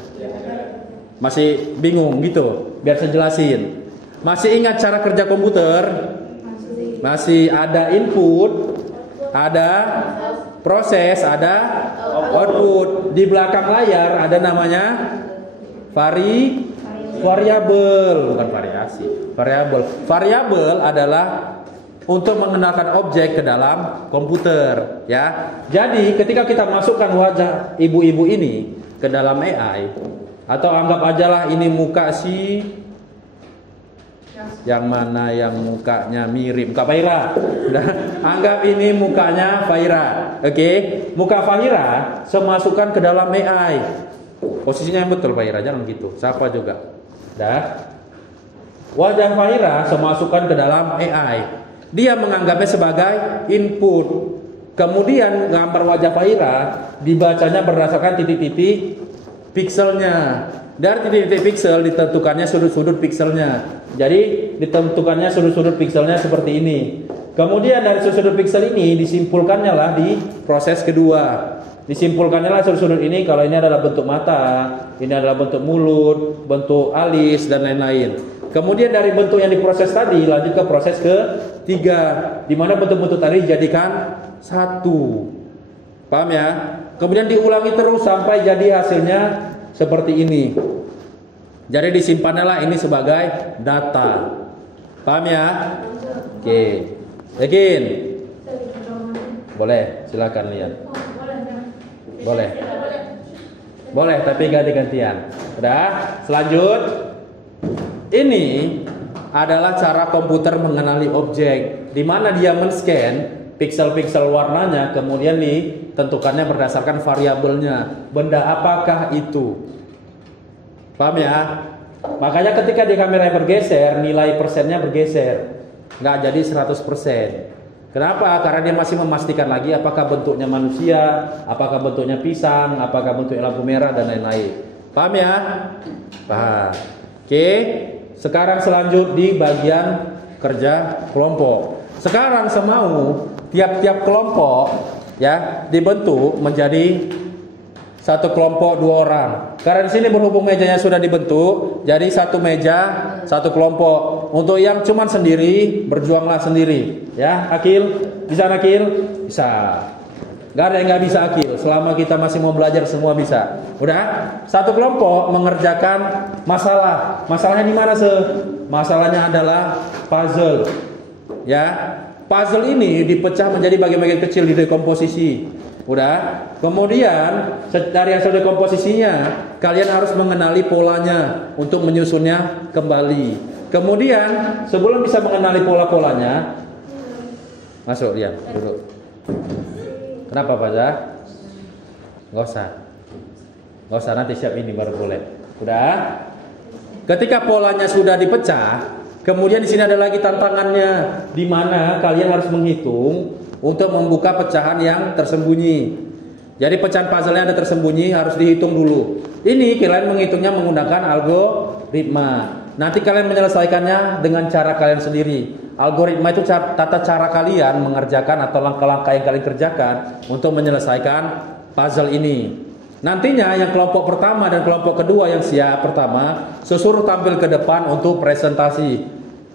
Masih bingung gitu? Biar saya jelasin. Masih ingat cara kerja komputer? Masih ada input, ada proses, ada output. Di belakang layar ada namanya variabel, bukan variasi. Variabel adalah untuk mengenalkan objek ke dalam komputer, ya. Jadi ketika kita masukkan wajah ibu-ibu ini ke dalam AI, atau anggap ajalah ini muka si yang mana yang mukanya mirip, muka Faira. Anggap ini mukanya Faira. Oke, muka Faira saya masukkan ke dalam AI. Posisinya yang betul Faira, jangan gitu. Siapa juga. Dah. Wajah Faira saya masukkan ke dalam AI. Dia menganggapnya sebagai input. Kemudian gambar wajah Faira dibacanya berdasarkan titik-titik pixelnya. Dari titik-titik pixel ditentukannya sudut-sudut pixelnya. Jadi ditentukannya sudut-sudut pixelnya seperti ini. Kemudian dari sudut-sudut pixel ini disimpulkannya lah di proses kedua. Disimpulkannya lah sudut-sudut ini kalau ini adalah bentuk mata, ini adalah bentuk mulut, bentuk alis, dan lain-lain. Kemudian dari bentuk yang diproses tadi lanjut ke proses ketiga, di mana bentuk-bentuk tadi dijadikan satu. Paham ya? Kemudian diulangi terus sampai jadi hasilnya seperti ini. Jadi disimpanlah ini sebagai data. Paham ya? Oke. Yakin? Boleh, silakan lihat. Boleh. Boleh, tapi ganti-gantian. Udah, selanjut. Ini adalah cara komputer mengenali objek, di mana dia men-scan piksel-piksel warnanya, kemudian ditentukannya berdasarkan variabelnya. Benda apakah itu? Paham ya? Makanya ketika di kamera bergeser, nilai persennya bergeser. Nggak jadi 100%. Kenapa? Karena dia masih memastikan lagi apakah bentuknya manusia, apakah bentuknya pisang, apakah bentuknya lampu merah, dan lain-lain. Paham ya? Paham. Oke. Sekarang selanjut di bagian kerja kelompok. Sekarang semau tiap-tiap kelompok ya dibentuk menjadi satu kelompok 2 orang. Karena di sini berhubung mejanya sudah dibentuk, jadi satu meja, satu kelompok. Untuk yang cuman sendiri, berjuanglah sendiri. Ya, Akil, bisa Akil? Bisa. Gak ada yang nggak bisa Akil. Selama kita masih mau belajar semua bisa. Udah? Satu kelompok mengerjakan masalah. Masalahnya di mana Masalahnya adalah puzzle. Ya, puzzle ini dipecah menjadi bagian-bagian kecil, di dekomposisi. Udah. Kemudian dari hasil dekomposisinya kalian harus mengenali polanya untuk menyusunnya kembali. Kemudian sebelum bisa mengenali pola-polanya, masuk dia duduk. Kenapa Pak Zah? Nggak usah, nanti siap ini baru boleh. Udah. Ketika polanya sudah dipecah, kemudian di sini ada lagi tantangannya, di mana kalian harus menghitung untuk membuka pecahan yang tersembunyi. Jadi pecahan puzzle-nya ada tersembunyi, harus dihitung dulu. Ini kalian menghitungnya menggunakan algoritma. Nanti kalian menyelesaikannya dengan cara kalian sendiri. Algoritma itu tata cara kalian mengerjakan atau langkah-langkah yang kalian kerjakan untuk menyelesaikan puzzle ini. Nantinya yang kelompok pertama dan kelompok kedua yang siap pertama, suruh tampil ke depan untuk presentasi.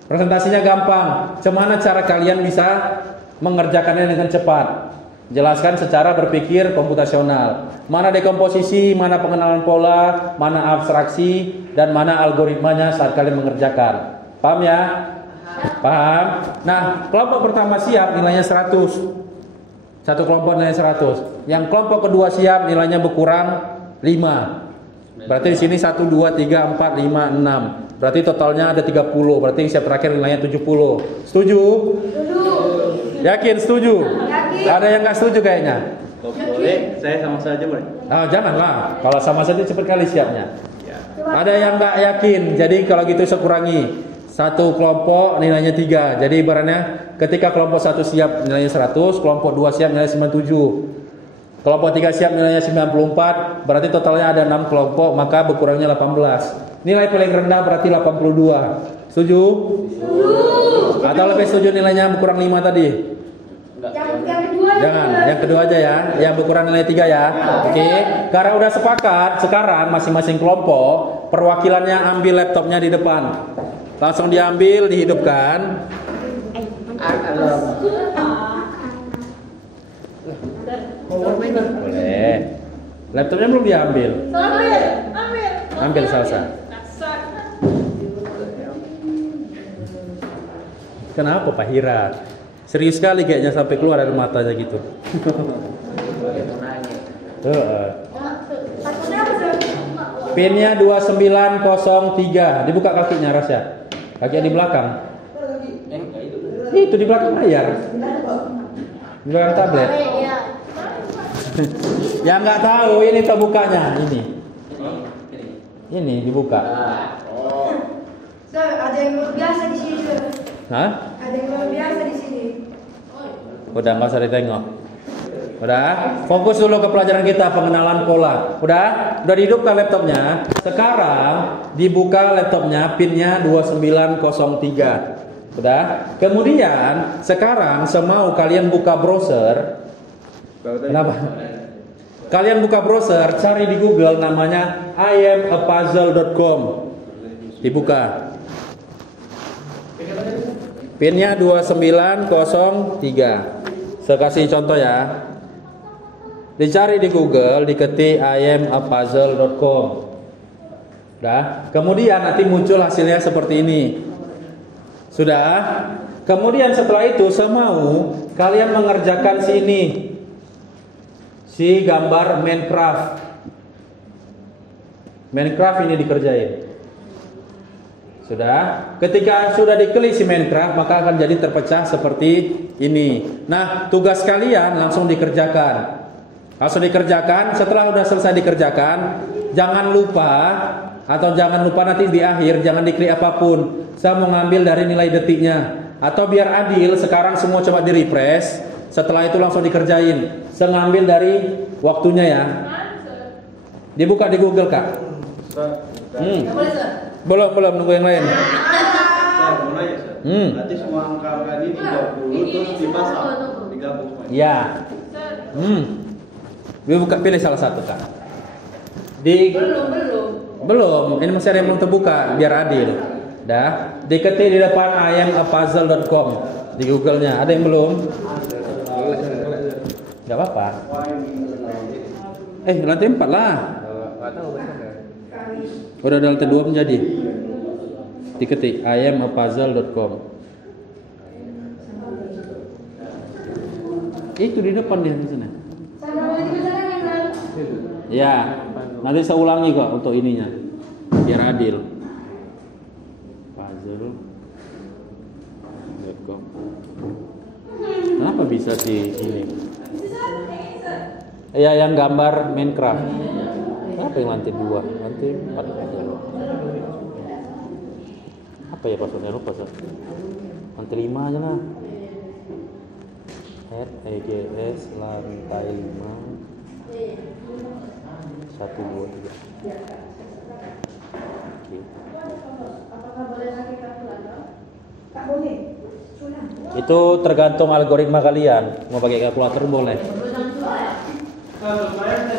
Presentasinya gampang. Gimana cara kalian bisa mengerjakannya dengan cepat? Jelaskan secara berpikir komputasional. Mana dekomposisi, mana pengenalan pola, mana abstraksi, dan mana algoritmanya saat kalian mengerjakan. Paham ya? Paham? Nah, kelompok pertama siap, nilainya 100. Satu kelompok nilainya 100. Yang kelompok kedua siap, nilainya berkurang 5. Berarti di sini 1, 2, 3, 4, 5, 6. Berarti totalnya ada 30. Berarti yang siap terakhir nilainya 70. Setuju? Yakin setuju? Yakin. Ada yang nggak setuju kayaknya? Boleh, saya sama saja boleh. Oh, janganlah. Kalau sama saja cepat kali siapnya. Ya. Ada yang nggak yakin. Jadi kalau gitu saya kurangi. Satu kelompok nilainya 3. Jadi ibaratnya ketika kelompok 1 siap nilainya 100, kelompok 2 siap nilainya 97. Kelompok 3 siap nilainya 94. Berarti totalnya ada 6 kelompok, maka berkurangnya 18. Nilai paling rendah berarti 82. Setuju? Setuju. Atau lebih setuju nilainya berkurang 5 tadi? Yang kedua. Jangan, yang kedua aja ya. Yang berkurang nilai 3 ya. Oke. Karena udah sepakat, sekarang masing-masing kelompok perwakilannya ambil laptopnya di depan. Langsung diambil, dihidupkan. Boleh. Laptopnya belum diambil. Ambil salsa. Kenapa Pak Hira? Serius sekali kayaknya sampai keluar dari matanya gitu. Pinnya 2903. Dibuka kakinya Rasya. Kakinya di belakang. Itu di belakang layar. Di belakang tablet. Yang nggak tahu ini terbukanya ini. Ini dibuka. Ada yang luar biasa di sini juga. Hah? Ada yang luar biasa di sini. Udah nggak usah ditengok. Udah, fokus dulu ke pelajaran kita, pengenalan pola. Udah dihidupkan laptopnya. Sekarang dibuka laptopnya, pinnya 2903. Udah. Kemudian sekarang semau kalian buka browser. Kenapa? Kalian buka browser, cari di Google namanya iamapuzzle.com. Dibuka. Pinnya 2903. Saya kasih contoh ya. Dicari di Google, diketik iamapuzzle.com. Udah. Kemudian nanti muncul hasilnya seperti ini. Sudah. Kemudian setelah itu semau kalian mengerjakan sini. Si gambar Minecraft. Minecraft ini dikerjain. Sudah. Ketika sudah diklik si Minecraft, maka akan jadi terpecah seperti ini. Nah, tugas kalian langsung dikerjakan. Langsung dikerjakan. Setelah sudah selesai dikerjakan, jangan lupa nanti di akhir jangan diklik apapun. Saya mau ngambil dari nilai detiknya. Atau biar adil, sekarang semua coba di refresh. Setelah itu langsung dikerjain. Saya ngambil dari waktunya ya. Dibuka di Google, Kak. Belum nunggu yang lain. Saya mau nanya, Sir. Nanti semua angka-angka ini dulu terus dipasang, digabung semuanya. Ya. Dibuka, pilih salah satu, Kak. Belum. Ini masih ada yang belum terbuka, biar adil. Dah. Diketik di depan iamapuzzle.com di Google-nya. Ada yang belum? Gak apa-apa. Lantai 4 lah. Udah lantai 2 menjadi. Diketik iamapuzzle.com. Itu di depan di sana. Ya, nanti saya ulangi kok untuk ininya, biar adil. Puzzle.com. Kenapa bisa di ini? Ya, yang gambar Minecraft. Apa yang lantai 2? Lantai 4 aja loh. Apa ya passwordnya, lupa Sir. Lantai 5 aja lah. @EGS lantai 5 1 2 3. Oke. Apakah boleh pakai kalkulator? Tak boleh. Sudah. Itu tergantung algoritma kalian. Mau pakai kalkulator boleh.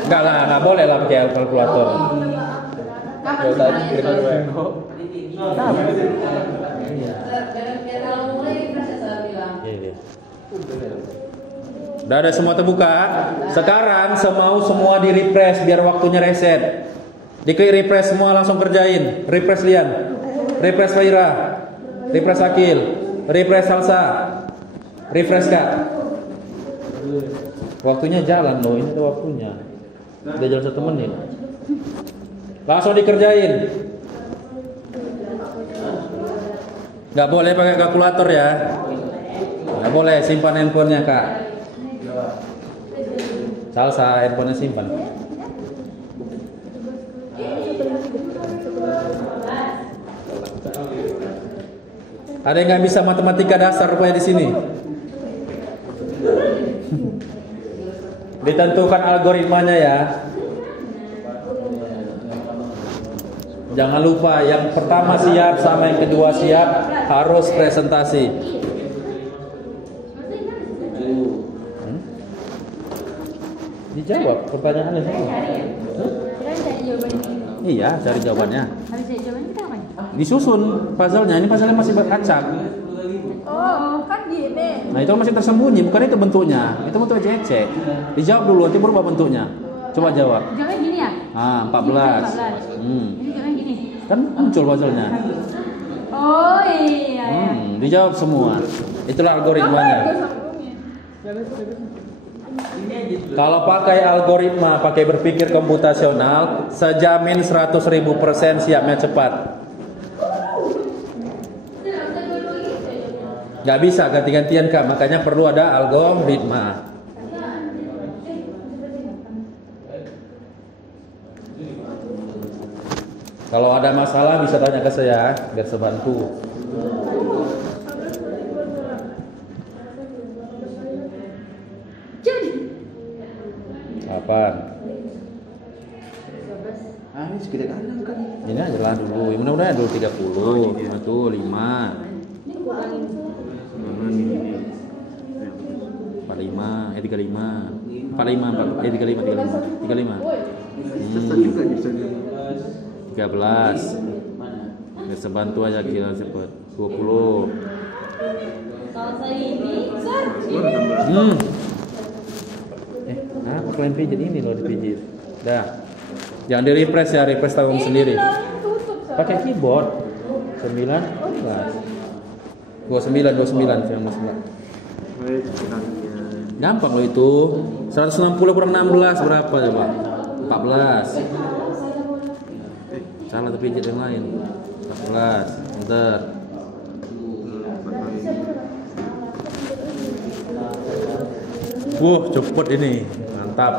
Enggak lah, enggak boleh lah pakai kalkulator. Udah ada semua terbuka. Sekarang semua di refresh biar waktunya reset. Diklik refresh semua, langsung kerjain. Refresh Lian, refresh Faira, refresh Akil, refresh Salsa, refresh Kak. Waktunya jalan loh, ini tuh waktunya. Udah jalan 1 menit. Langsung dikerjain. Gak boleh pakai kalkulator ya. Gak boleh, simpan handphonenya Kak. Salsa, handphonenya simpan. Ada yang nggak bisa matematika dasar rupanya di sini? Ditentukan algoritmanya ya. Jangan lupa yang pertama siap sama yang kedua siap harus presentasi. Dijawab pertanyaannya semua. Iya, cari jawabannya. Habis cari jawabannya kita ngapain? Disusun puzzle-nya. Ini puzzle-nya masih beracak. Oh, kan gini. Nah, itu masih tersembunyi, bukan itu bentuknya. Itu bentuk cecek. Dijawab dulu, nanti berubah bentuknya. Coba jawab. Jawabnya gini ya? 14. Ini jawabnya gini. Kan muncul puzzle-nya. Oh iya. Dijawab semua. Itulah algoritmanya. Kalau pakai algoritma, pakai berpikir komputasional, sejamin 100.000% siapnya cepat. Gak bisa ganti-gantian Kak, makanya perlu ada algoritma. Kalau ada masalah bisa tanya ke saya, biar saya bantu. Kapan? Ini sekitar kanan kan? Ini aja lah dulu. Mudah-mudahan dulu 30. Itu 5. 45, 35. 35. 13. Ya sebantu aja kira cepet. 20. Salsa ini, Sir. Apa kalian pijit ini loh, dipijit. Dah. Jangan di refresh ya, refresh tanggung sendiri. Pakai keyboard. 19. 29. Gampang loh itu. 160 kurang 16 berapa coba? 14. Salah tapi pijit yang lain. 14. Bentar. Cepet ini. Mantap.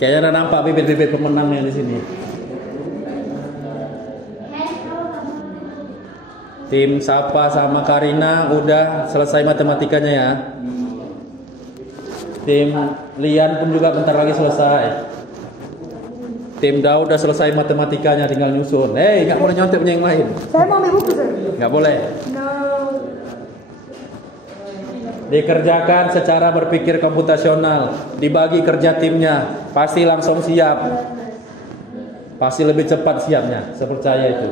Kayaknya udah nampak bibit-bibit pemenangnya di sini. Tim Sapa sama Karina udah selesai matematikanya ya. Tim Lian pun juga bentar lagi selesai. Tim Daud udah selesai matematikanya, tinggal nyusun. Nggak boleh nyontek punya yang lain. Saya mau ambil buku, sir. Nggak boleh. No. Dikerjakan secara berpikir komputasional. Dibagi kerja timnya. Pasti langsung siap. Pasti lebih cepat siapnya. Saya percaya itu.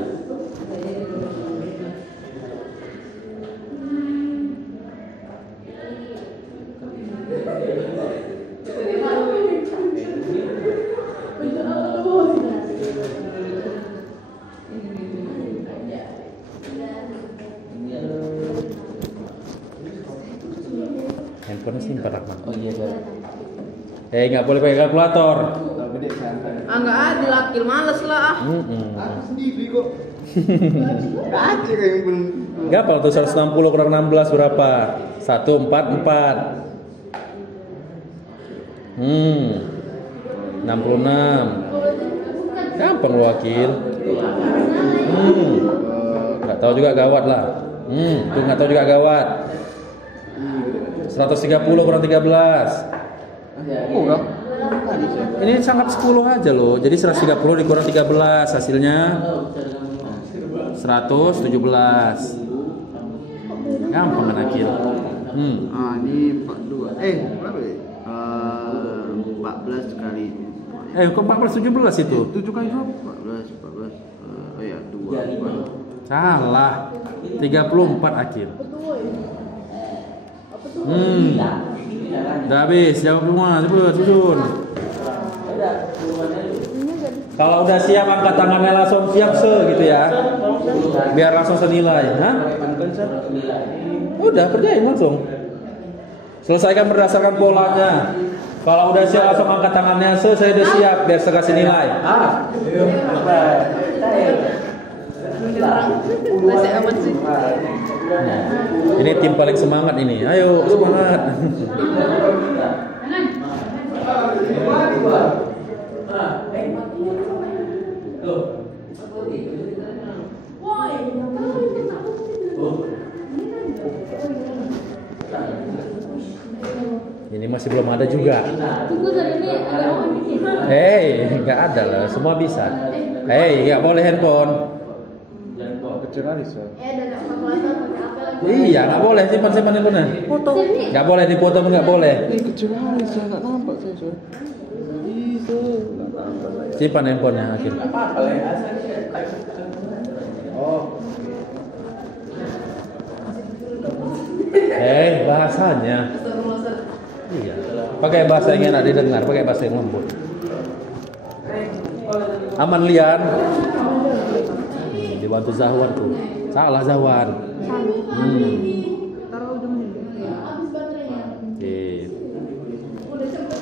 Handphone simpan Rahman. Oh iya, Pak. Nggak boleh pakai kalkulator. Nggak adil, akil males lah. Aku sendiri kok. Baca kayak yang belum. Gampang tuh 160 kurang 16 berapa? 144. 66. Gampang lo wakil. Nggak tahu juga gawat lah. Tuh nggak tahu juga gawat. 130 kurang 13. Ini sangat 10 aja loh. Jadi 130 dikurang 13 hasilnya 117. Gampang kan Akil? Ini 42. Berapa ya? 14 kali. Kok 14 17 itu? 7 kali 2 14. Oh ya, 2. Salah. 34 Akil. Udah habis, jawab semua, cepet susun. Kalau udah siap angkat tangannya langsung siap gitu ya. Biar langsung senilai. Udah kerjain langsung. Selesaikan berdasarkan polanya. Kalau udah siap langsung angkat tangannya saya udah siap biar sekasih nilai. Masih aman sih. Ini tim paling semangat ini. Ayo semangat. Ini masih belum ada juga. Tunggu tadi ini agak awal dikit. Nggak ada lah, semua bisa. Nggak boleh handphone. Kecuali so. Ada kalkulator pakai apa lagi? Iya, nggak boleh simpan handphonenya. Foto. Nggak boleh dipoto, nggak boleh. Kecuali saya nggak nampak saya so. Bisa nggak nampak. Simpan handphonenya Akil. Bahasanya. Iya. Pakai bahasa yang enak didengar, pakai bahasa yang lembut. Aman Lian. Dibantu Zahwan tuh. Salah Zahwan. Taruh ujung sini. Habis baterainya. Udah cepet.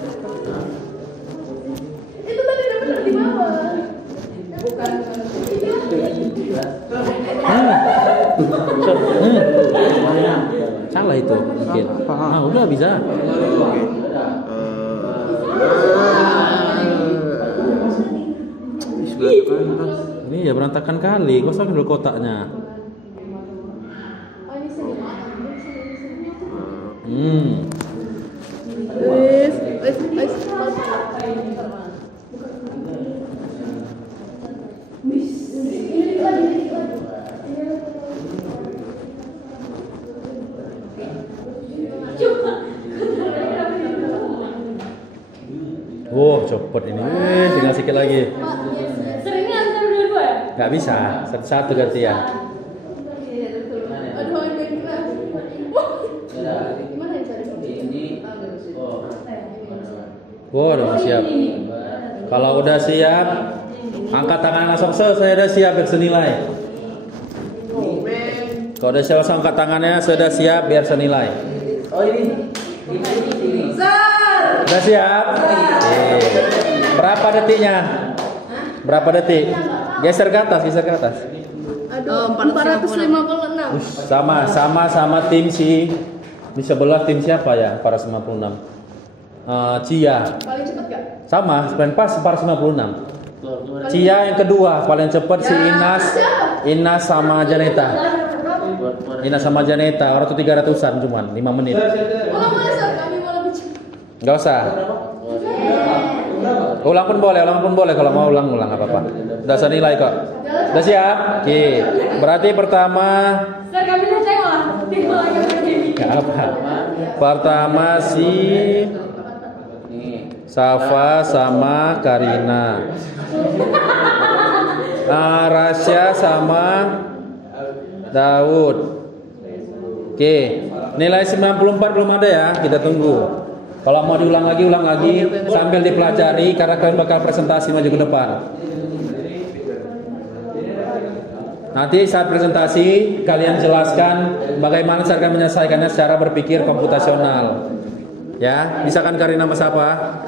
Itu tadi udah bener di bawah. Bukan. Salah itu mungkin. Udah bisa. Ini ya berantakan kali. Kosongin dulu kotaknya. Oh, ini sini. Cepet ini. Tinggal sedikit lagi. Seringnya antar dua-dua ya? Nggak bisa. Satu-satu gantian. Aduh, ini gimana? Gimana ini? Udah siap. Kalau udah siap, angkat tangan langsung. Saya udah siap senilai. Kalau udah selesai angkat tangannya, sudah siap biar senilai. Oh ini. Sudah siap? Berapa detiknya? Berapa detik? Geser ke atas, geser ke atas. Aduh, 456. Sama tim si di sebelah tim siapa ya? 456. Cia. Paling cepet gak? Sama, pas 456. Cia yang kedua, paling cepat si Inas sama Janeta. Inas sama Janeta, orang tuh 300-an cuman 5 menit. Ulang boleh Sar, kami mau lebih cepet. Enggak usah. Ulang pun boleh kalau mau ulang apa-apa. Udah senilai kok. Udah siap? Oke. Berarti pertama Sar, kami udah tengok lah begini. enggak apa. Pertama si Safa sama Karina. Rasya sama Daud. Oke. Nilai 94 belum ada ya, kita tunggu. Kalau mau diulang lagi sambil dipelajari karena kalian bakal presentasi maju ke depan. Nanti saat presentasi kalian jelaskan bagaimana cara kalian menyelesaikannya secara berpikir komputasional. Ya, misalkan Karina Mas apa?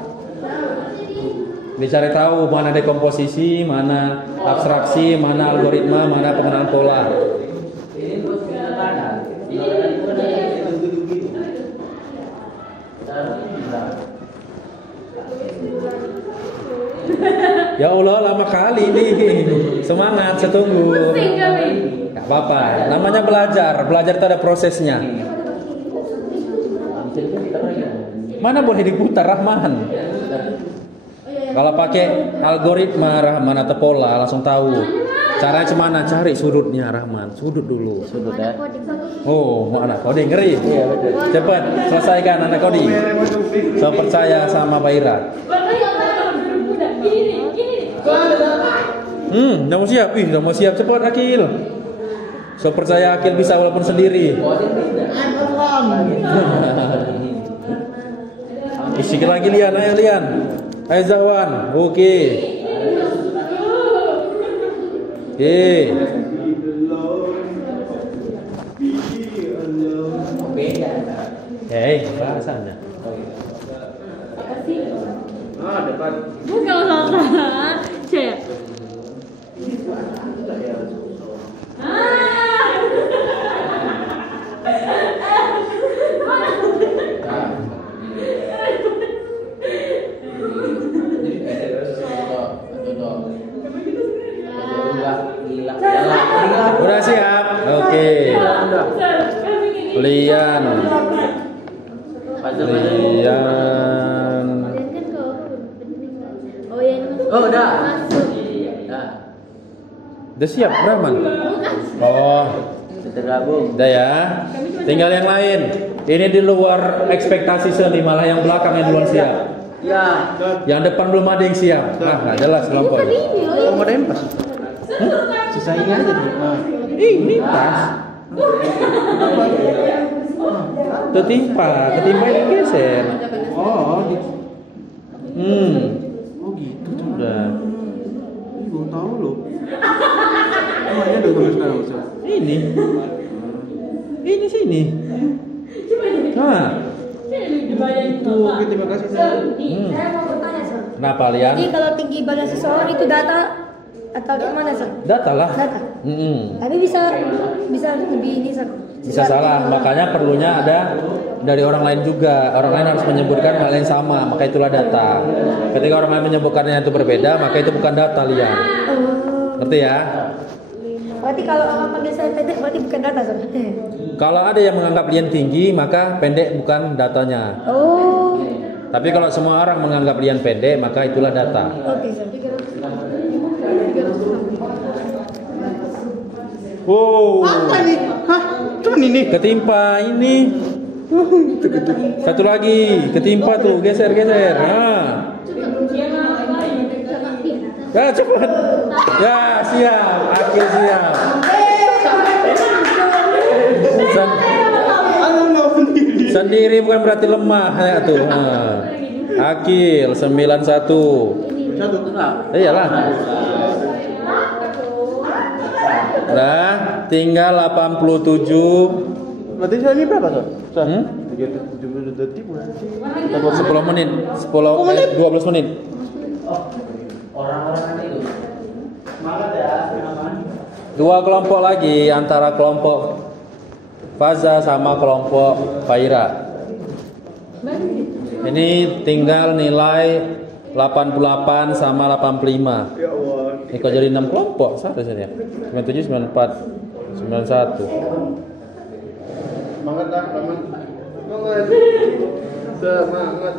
Dicari tahu mana dekomposisi, mana abstraksi, mana algoritma, mana pengenalan pola. Ya Allah, lama kali nih. Semangat, saya tunggu. Pusing kami. Gak apa-apa, namanya belajar itu ada prosesnya. Mana boleh diputar Rahman? Kalau pakai algoritma Rahman atau pola langsung tahu. Caranya cemana? Cari sudutnya Rahman, sudut dulu. Sudut ya. Oh, mau anak coding ngeri. Cepat selesaikan anak coding. So percaya sama Pak Ira. Udah mau siap, udah mau siap, cepat Akil. So percaya Akil bisa walaupun sendiri. Sikit lagi Lian, ayo Lian. Ayo Zawan, oke. Bahasanya. Depan. Bukan salah. Cek. Udah siap? Oke. Lian. Oh udah. Udah siap, Rahman? Oh, Tergabung. udah ya. Tinggal yang lain. Ini di luar ekspektasi Seni, malah yang belakang yang duluan siap. Ya. Yang depan belum ada yang siap. Nggak jelas kelompok. Oh, mau dempas. Sisain aja tuh. Ini pas. Ketimpa ini geser. Oh, Oh gitu tuh udah. Ih, baru tahu loh. Emangnya udah sampai sekarang Ustaz? Ini sini. Nah, Oke, terima kasih. Saya mau bertanya, Sir. kenapa Lian? Jadi kalau tinggi badan seseorang itu data atau gimana, Sir? Data lah. Data. Tapi bisa lebih ini, Sir. Bisa salah, makanya perlunya ada dari orang lain juga. Orang lain harus menyebutkan hal yang sama, maka itulah data. Ketika orang lain menyebutkannya itu berbeda, maka itu bukan data Lian. Ngerti ya? Berarti kalau orang panggil saya pendek berarti bukan data, Sir. Kalau ada yang menganggap Lian tinggi, maka pendek bukan datanya. Oh. Tapi kalau semua orang menganggap Lian pendek, maka itulah data. Oke, Sir. Wow. Apa nih? Hah? Cuman ini. Ketimpa ini. Satu lagi, ketimpa tuh, geser. Nah. Ya cepat. Ya siap, Akil siap. Sendiri bukan berarti lemah ya tuh. Akil 91. Satu. Iyalah. Udah, tinggal 87. Berarti saya ini berapa tuh? 10 detik berarti. menit, 12 menit. Orang-orang itu semangat ya, aman. Dua kelompok lagi antara kelompok Faza sama kelompok Faira. Ini tinggal nilai 88 sama 85. Ya Allah. Ini kok jadi 6 kelompok seharusnya ya. 97, 94, 91. Semangat dah, teman. Semangat. Semangat.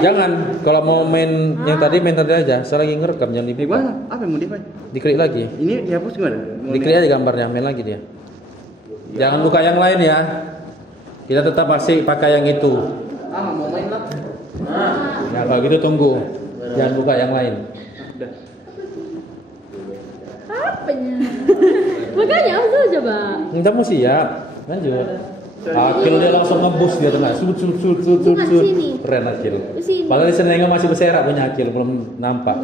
Jangan, kalau mau main yang tadi main tadi aja. Saya lagi ngerekam jangan dibuka. Gimana? Apa yang mau di-find? Diklik lagi. Ini dihapus gimana? Diklik aja gambarnya, main lagi dia. Jangan buka yang lain ya. Kita tetap masih pakai yang itu. Mau main lah. Nah, kalau gitu tunggu. Jangan buka yang lain. Udah. Apanya? Makanya apa coba? Kita mau siap. Lanjut. Akil dia langsung ngebus dia tengah. Sud. Bukan sini. Keren Akil. Sini. Padahal di Senenga masih berserak punya Akil, belum nampak.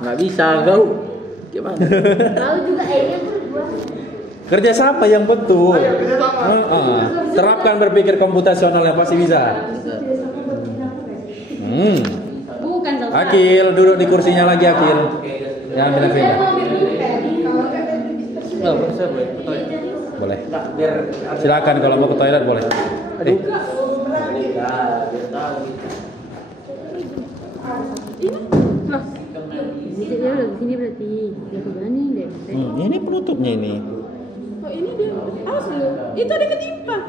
Nggak bisa kau. Gimana? Lalu juga ini aku buat. Kerja sama yang betul. Terapkan berpikir komputasional yang pasti bisa. Bukan Salsa. Akil duduk di kursinya lagi Akil. Jangan pindah-pindah. Boleh. Silakan kalau mau ke toilet boleh. Loh. Dia udah sini berarti. Dia berani deh. Ini penutupnya ini. Oh ini dia. Awas lu. Itu ada ketimpa.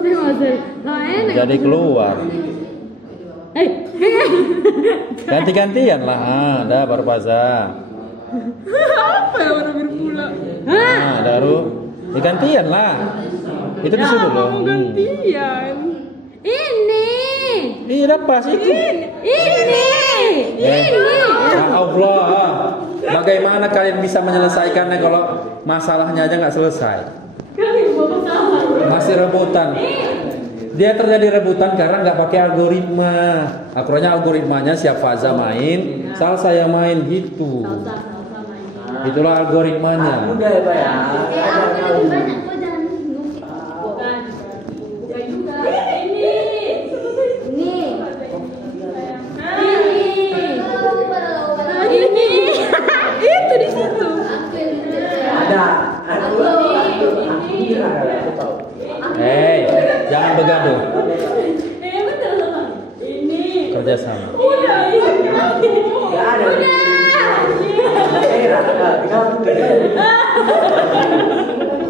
Dia masih. Nah enak. Jadi keluar. Ganti-gantian lah. Ada baru pasang. Apa yang warna biru pula? Baru. Gantian lah. Itu disuruh loh. Gantian. Ini. Iya pas itu. Ini. Ya Allah. Bagaimana kalian bisa menyelesaikannya kalau masalahnya aja nggak selesai? Masih rebutan. Dia terjadi rebutan karena nggak pakai algoritma. Akhirnya algoritmanya siap Faza main, Salsa yang main gitu. Itulah algoritmanya. Udah ya, Pak ya. Aku lebih banyak kok jangan nunggu. Bukan juga. Ini. Itu di situ. Ada. Hei, jangan begaduh. Bener sama. Ini. Kerjasama. Udah ini. Enggak ada.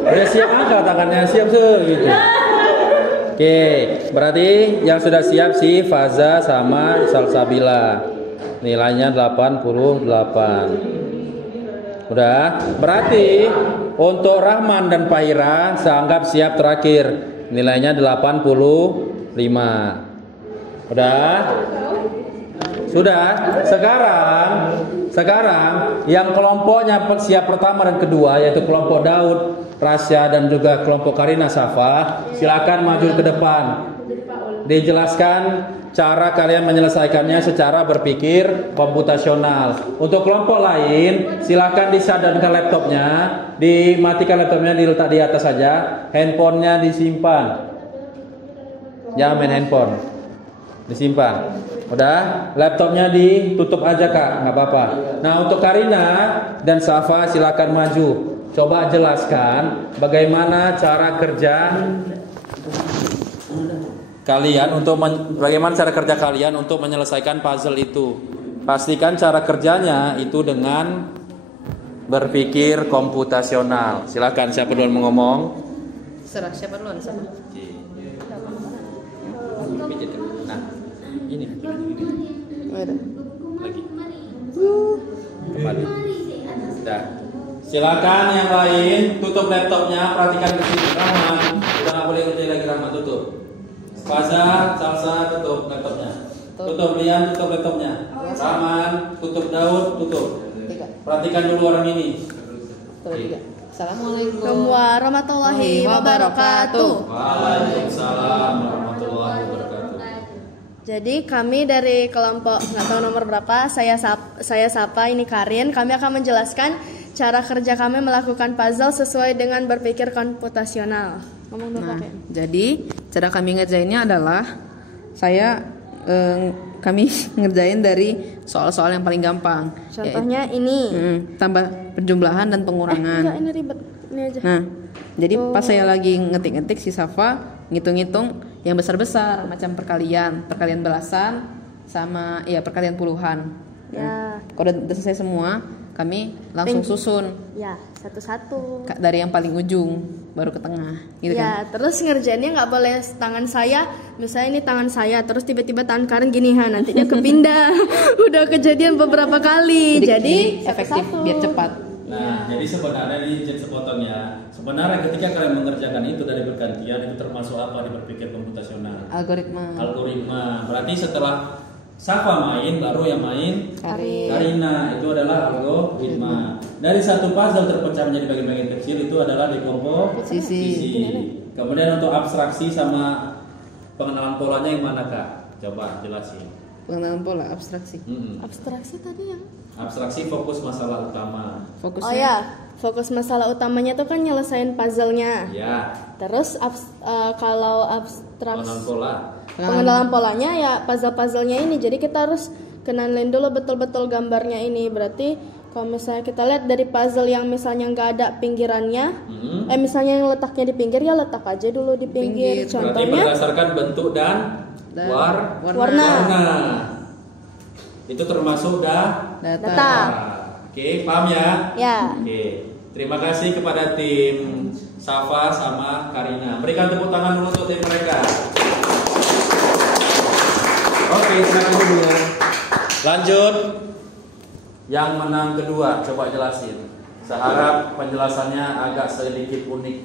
Udah siap angkat tangannya, siap gitu. Oke, berarti yang sudah siap si Faza sama Salsabila. Nilainya 88. Udah, berarti untuk Rahman dan Fahira saya anggap siap terakhir. Nilainya 85. Udah? Sudah. Sekarang yang kelompoknya siap pertama dan kedua yaitu kelompok Daud, Rasya dan juga kelompok Karina Safa, silakan maju ke depan. Dijelaskan cara kalian menyelesaikannya secara berpikir komputasional. Untuk kelompok lain, silakan disadamkan laptopnya, dimatikan laptopnya, diletak di atas saja, handphonenya disimpan. Jangan main handphone, disimpan. Udah, laptopnya ditutup aja kak, nggak apa-apa. Nah untuk Karina dan Safa silakan maju. Coba jelaskan bagaimana cara kerja kalian bagaimana cara kerja kalian untuk menyelesaikan puzzle itu. Pastikan cara kerjanya itu dengan berpikir komputasional. Silakan siapa duluan mau ngomong? Serah siapa duluan sama. Nah, ini lagi. Kembali. Dah. Silakan yang lain tutup laptopnya, perhatikan ke sini. Rahman, udah nggak boleh kerja lagi Rahman, tutup. Faza, Salsa, tutup laptopnya. Tutup Lian, tutup laptopnya. Rahman, tutup Daud, tutup. Perhatikan dulu orang ini. Assalamualaikum warahmatullahi wabarakatuh. Waalaikumsalam warahmatullahi wabarakatuh. Jadi kami dari kelompok nggak tahu nomor berapa, saya Sapa, ini Karin. Kami akan menjelaskan cara kerja kami melakukan puzzle sesuai dengan berpikir komputasional. Ngomong dulu Nah, Kak. jadi cara kami ngerjainnya adalah kami ngerjain dari soal-soal yang paling gampang. Contohnya ini. Tambah penjumlahan dan pengurangan. Enggak, ini ribet. Ini aja. Nah, jadi pas saya lagi ngetik-ngetik si Safa ngitung-ngitung yang besar-besar macam perkalian belasan sama perkalian puluhan. Ya. Kalau udah selesai semua, kami langsung susun Ya, satu-satu. dari yang paling ujung baru ke tengah, gitu kan? Ya, terus ngerjainnya nggak boleh tangan saya, misalnya ini tangan saya, terus tiba-tiba tangan Karin gini, nanti dia kepindah. Udah kejadian beberapa kali, jadi efektif satu-satu. biar cepat. Nah, jadi sebenarnya ini izin sepotong ya. Sebenarnya ketika kalian mengerjakan itu dari bergantian itu termasuk apa di berpikir komputasional? Algoritma. Berarti setelah Safa main, baru yang main Karina. Itu adalah algoritma. Dari satu puzzle terpecah menjadi bagian-bagian kecil itu adalah dekomposisi. Kemudian untuk abstraksi sama pengenalan polanya yang mana Kak? Coba jelasin. Pengenalan pola abstraksi. Abstraksi tadi yang Abstraksi fokus masalah utama. Fokusnya. Oh ya, fokus masalah utamanya tuh kan nyelesain puzzle-nya. Ya. Terus kalau abstraksi Pengenalan pola. pengenalan polanya ya puzzle-puzzlenya ini. Jadi kita harus kenalin dulu betul-betul gambarnya ini. Berarti kalau misalnya kita lihat dari puzzle yang misalnya nggak ada pinggirannya, misalnya yang letaknya di pinggir ya letak aja dulu di pinggir. Berarti Contohnya berdasarkan bentuk dan warna. Itu termasuk Data. Oke, paham ya? Ya. Oke. Terima kasih kepada tim Safa sama Karina. Berikan tepuk tangan dulu untuk tim mereka. Oke, silakan dulu ya. Lanjut. Yang menang kedua, coba jelasin. Saya harap penjelasannya agak sedikit unik.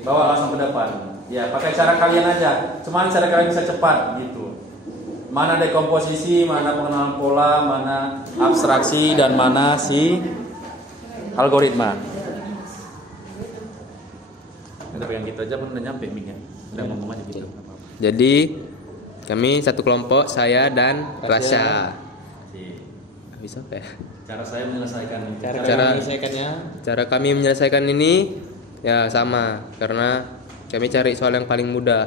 Bawa langsung ke depan. Ya, pakai cara kalian aja. Cuman cara kalian bisa cepat gitu. Mana dekomposisi, mana pengenalan pola, mana abstraksi, dan mana si algoritma. Kita pegang gitu aja, udah nyampe mic-nya. Udah ngomong aja gitu. Jadi kami satu kelompok, saya dan Rasya. Bisa apa ya? Cara saya menyelesaikan. Cara kami menyelesaikan ini ya sama, karena kami cari soal yang paling mudah,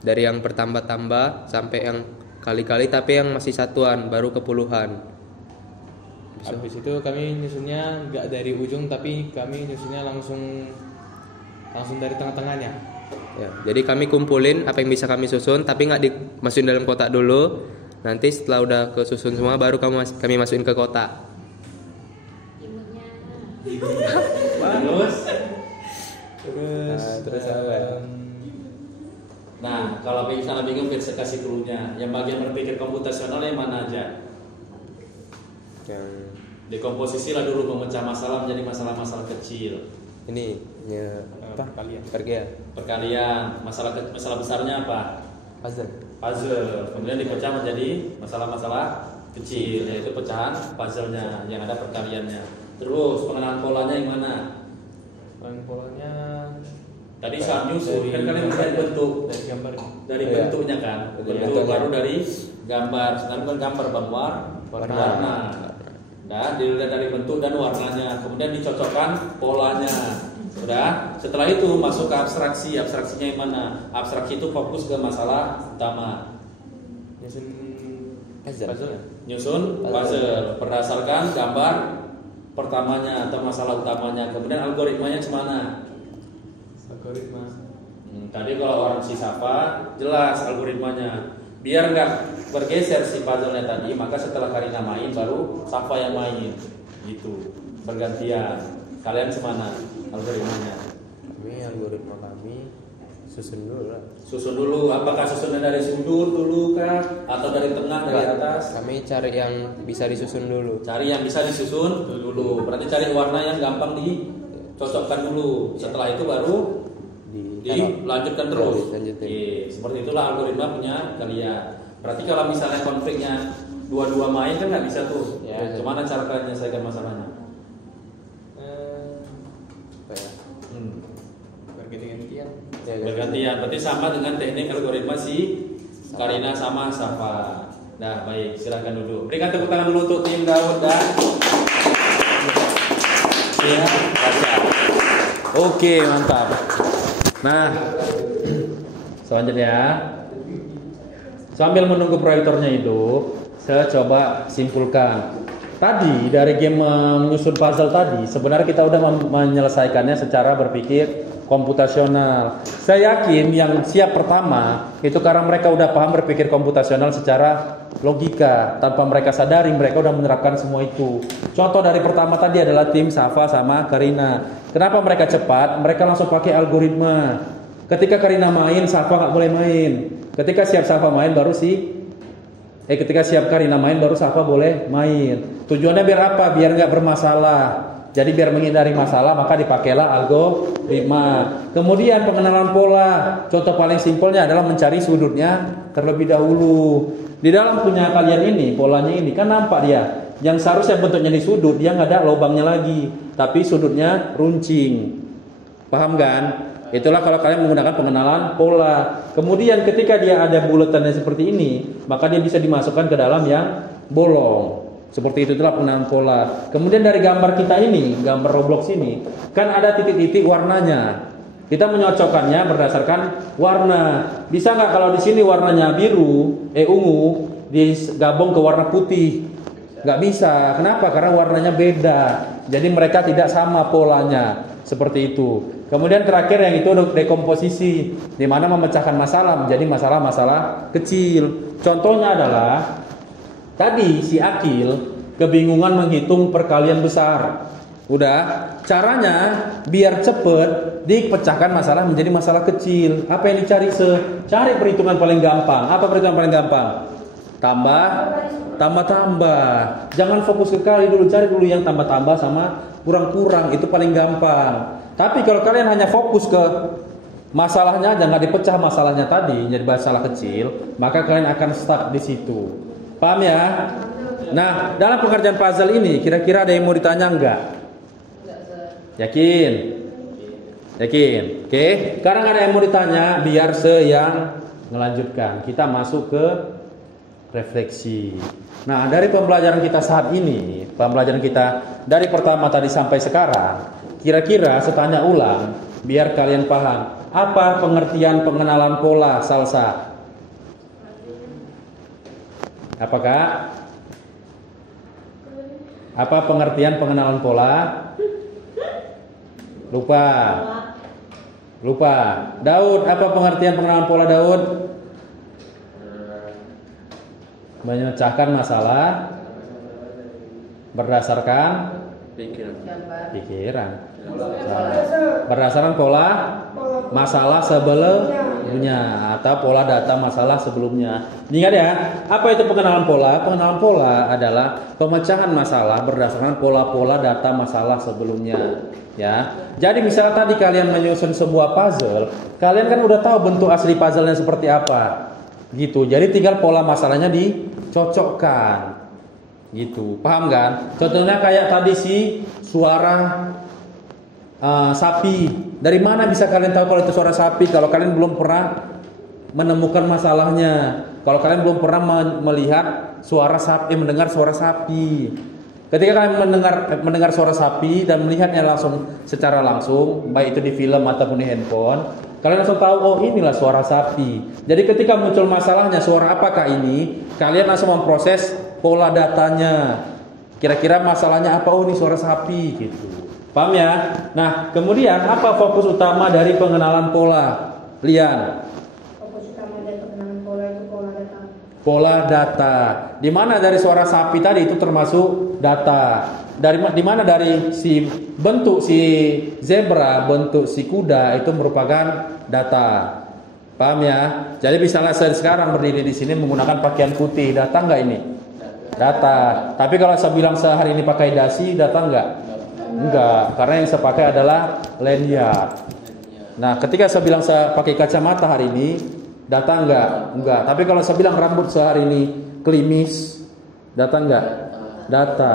dari yang bertambah-tambah sampai yang kali-kali tapi yang masih satuan baru ke puluhan. Habis itu kami nyusunnya nggak dari ujung, tapi kami nyusunnya langsung dari tengah-tengahnya. Ya, jadi kami kumpulin apa yang bisa kami susun, tapi nggak dimasukin dalam kotak dulu. Nanti setelah udah kesusun semua, baru kami masukin ke kotak. Terus apa? Nah, kalau misalnya bingung bisa kasih clue-nya. Yang bagian berpikir komputasional yang mana aja? Yang Dekomposisi lah dulu, memecah masalah menjadi masalah-masalah kecil. ini Perkalian. Masalah besarnya apa? Puzzle. Kemudian dipecah menjadi masalah-masalah kecil, yaitu pecahan puzzle-nya yang ada perkaliannya. Terus pengenalan polanya yang mana? Polanya Tadi saat nyusun kan kalian melihat bentuk dari gambar. dari bentuknya kan, bentuk baru dari gambar. Sekarang kan gambar warna. Nah, dilihat dari bentuk dan warnanya, kemudian dicocokkan polanya. Sudah. Setelah itu masuk ke abstraksi. Abstraksinya yang mana? Abstraksi itu fokus ke masalah utama. Nyusun puzzle berdasarkan gambar pertamanya atau masalah utamanya. Kemudian algoritmanya gimana? Tadi kalau orang si Safa jelas algoritmanya. Biar nggak bergeser si puzzle-nya tadi, maka setelah Karina main baru Safa yang main. Gitu. Bergantian. Kalian semana algoritmanya? Algoritma kami susun dulu lah. Susun dulu. Apakah susunnya dari sudut dulu kah? Atau dari tengah, dari atas? Kami cari yang bisa disusun dulu. Cari yang bisa disusun dulu. Berarti cari warna yang gampang dicocokkan dulu. Setelah itu baru dilanjutkan terus. Seperti itulah algoritma punya kalian. Berarti kalau misalnya konfliknya dua-dua main kan nggak bisa tuh. Gimana cara kalian menyelesaikan masalahnya? Bergantian. Bergantian. Berarti sama dengan teknik algoritma si Karina sama Safa. Nah, baik, silakan duduk. Berikan tepuk tangan dulu untuk tim Daud dan tim Rasya. Oke, mantap. Nah, selanjutnya sambil menunggu proyektornya hidup, saya coba simpulkan. Tadi dari game menyusun puzzle tadi, sebenarnya kita udah menyelesaikannya secara berpikir komputasional. Saya yakin yang siap pertama itu karena mereka udah paham berpikir komputasional secara logika, tanpa mereka sadari mereka udah menerapkan semua itu. Contoh dari pertama tadi adalah tim Safa sama Karina. Kenapa mereka cepat? Mereka langsung pakai algoritma. Ketika Karina main, Safa nggak boleh main. Ketika siap Safa main, ketika siap Karina main, baru Safa boleh main. Tujuannya biar apa? Biar nggak bermasalah. Jadi biar menghindari masalah, maka dipakailah algoritma. Kemudian pengenalan pola. Contoh paling simpelnya adalah mencari sudutnya terlebih dahulu. Di dalam punya kalian ini, polanya ini kan nampak dia. Yang seharusnya bentuknya di sudut, dia nggak ada lubangnya lagi, tapi sudutnya runcing. Paham kan? Itulah kalau kalian menggunakan pengenalan pola. Kemudian ketika dia ada buletannya seperti ini, maka dia bisa dimasukkan ke dalam yang bolong. Seperti itulah pengenalan pola. Kemudian dari gambar kita ini, gambar Roblox ini, kan ada titik-titik warnanya. Kita menyocokkannya berdasarkan warna. Bisa nggak kalau di sini warnanya biru, ungu, digabung ke warna putih? Nggak bisa. Kenapa? Karena warnanya beda. Jadi mereka tidak sama polanya. Seperti itu. Kemudian terakhir yang itu dekomposisi, di mana memecahkan masalah menjadi masalah-masalah kecil. Contohnya adalah tadi si Akil kebingungan menghitung perkalian besar. Udah, caranya biar cepet dipecahkan masalah menjadi masalah kecil. Apa yang dicari? Cari perhitungan paling gampang. Apa perhitungan paling gampang? Tambah. Jangan fokus ke kali dulu, cari dulu yang tambah-tambah sama kurang-kurang, itu paling gampang. Tapi kalau kalian hanya fokus ke masalahnya aja, nggak dipecah masalahnya tadi jadi masalah kecil, maka kalian akan stuck di situ. Paham ya? Nah, dalam pengerjaan puzzle ini kira-kira ada yang mau ditanya enggak? Yakin? Oke, sekarang ada yang mau ditanya, biar yang melanjutkan. Kita masuk ke refleksi. Nah, dari pembelajaran kita saat ini, pembelajaran kita dari pertama tadi sampai sekarang, kira-kira saya tanya ulang biar kalian paham. Apa pengertian pengenalan pola salsa? Apakah? Apa pengertian pengenalan pola? Lupa. Daud, apa pengertian pengenalan pola Daud? Memecahkan masalah berdasarkan pikiran. Berdasarkan pola masalah sebelumnya atau pola data masalah sebelumnya. Ingat ya, apa itu pengenalan pola? Pengenalan pola adalah pemecahan masalah berdasarkan pola-pola data masalah sebelumnya. Ya, jadi misalnya tadi kalian menyusun sebuah puzzle, kalian kan udah tahu bentuk asli puzzle-nya seperti apa, gitu. Jadi tinggal pola masalahnya dicocokkan, gitu. Paham kan? Contohnya kayak tadi suara sapi. Dari mana bisa kalian tahu kalau itu suara sapi? Kalau kalian belum pernah menemukan masalahnya, kalau kalian belum pernah melihat mendengar suara sapi. Ketika kalian mendengar suara sapi dan melihatnya secara langsung, baik itu di film ataupun di handphone, kalian langsung tahu, oh inilah suara sapi. Jadi ketika muncul masalahnya, suara apakah ini? Kalian langsung memproses pola datanya. Kira-kira masalahnya apa? Oh ini suara sapi, gitu. Paham ya? Nah, kemudian apa fokus utama dari pengenalan pola? Lian. Fokus utama dari pengenalan pola itu pola data. Pola data. Di mana dari suara sapi tadi itu termasuk data. Di mana dari bentuk si zebra, bentuk si kuda itu merupakan data. Paham ya? Jadi misalnya saya sekarang berdiri di sini menggunakan pakaian putih, data enggak ini? Data. Tapi kalau saya bilang sehari ini pakai dasi, data enggak? Enggak, karena yang saya pakai adalah lanyard. Nah, ketika saya bilang saya pakai kacamata hari ini, data enggak. Tapi kalau saya bilang rambut sehari ini klimis, data enggak? Data.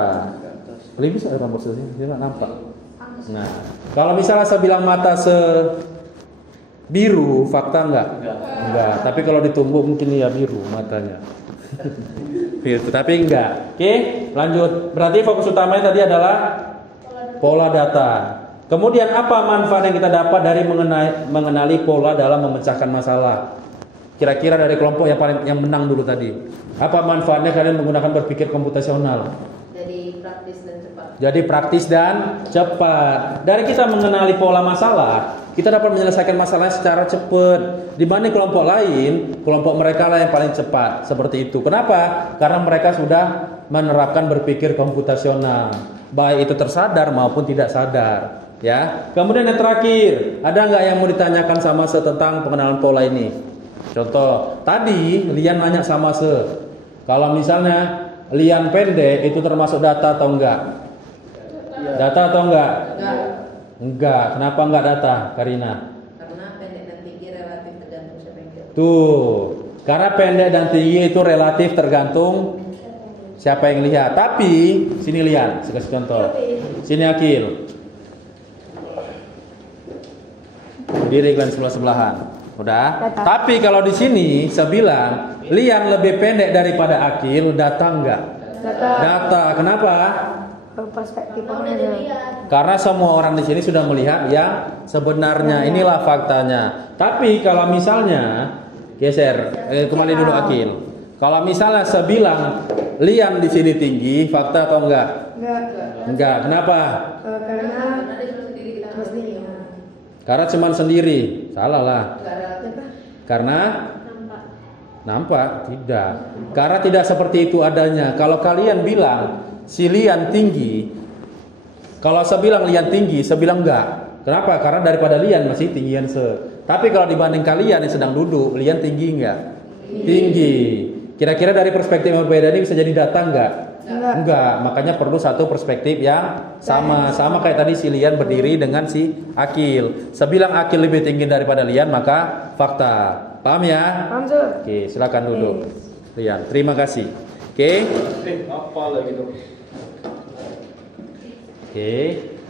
Klimis ada rambut sehari ini, dia enggak nampak. Nah, kalau misalnya saya bilang mata Biru, fakta enggak? Enggak. Tapi kalau ditumbuk mungkin ya biru matanya. Biru, tapi enggak. Oke, lanjut. Berarti fokus utamanya tadi adalah pola data. Kemudian apa manfaat yang kita dapat dari mengenali pola dalam memecahkan masalah? Kira-kira dari kelompok yang menang dulu tadi. Apa manfaatnya kalian menggunakan berpikir komputasional? Jadi praktis dan cepat. Jadi praktis dan cepat. Dari kita mengenali pola masalah, kita dapat menyelesaikan masalahnya secara cepat. Dibanding kelompok lain, kelompok mereka lah yang paling cepat. Seperti itu. Kenapa? Karena mereka sudah menerapkan berpikir komputasional, baik itu tersadar maupun tidak sadar. Ya. Kemudian yang terakhir, ada nggak yang mau ditanyakan sama tentang pengenalan pola ini? Contoh, tadi Lian nanya sama kalau misalnya lian pendek itu termasuk data atau enggak? Data atau enggak? Enggak. Kenapa enggak data, Karina? Karena pendek dan tinggi relatif tergantung siapa yang lihat. Tuh, karena pendek dan tinggi itu relatif tergantung siapa yang lihat. Tapi sini Lian, saya kasih contoh. Sini Akil. Berdiri kalian sebelah-sebelahan. Udah. Data. Tapi kalau di sini saya bilang Lian lebih pendek daripada Akil, data enggak? Data. Kenapa? Perspektif orang aja. Karena semua orang di sini sudah melihat yang sebenarnya. Inilah faktanya. Tapi kalau misalnya geser, kembali dulu Akil. Kalau misalnya saya bilang Lian di sini tinggi, fakta atau enggak? Enggak. Kenapa? Karena cuman sendiri. Salah lah. Karena nampak tidak. Karena tidak seperti itu adanya. Kalau kalian bilang si Lian tinggi, kalau saya bilang Lian tinggi, saya bilang enggak. Kenapa? Karena daripada Lian masih tinggian Tapi kalau dibanding kalian yang sedang duduk, Lian tinggi enggak? Tinggi. Kira-kira dari perspektif yang berbeda ini bisa jadi data enggak? Enggak. Makanya perlu satu perspektif yang sama. Sama kayak tadi si Lian berdiri dengan si Akil. Saya bilang Akil lebih tinggi daripada Lian, maka fakta. Paham ya? Paham, Sir. Oke, silakan duduk. Lian, terima kasih. Oke. Apa lagi dong? Oke,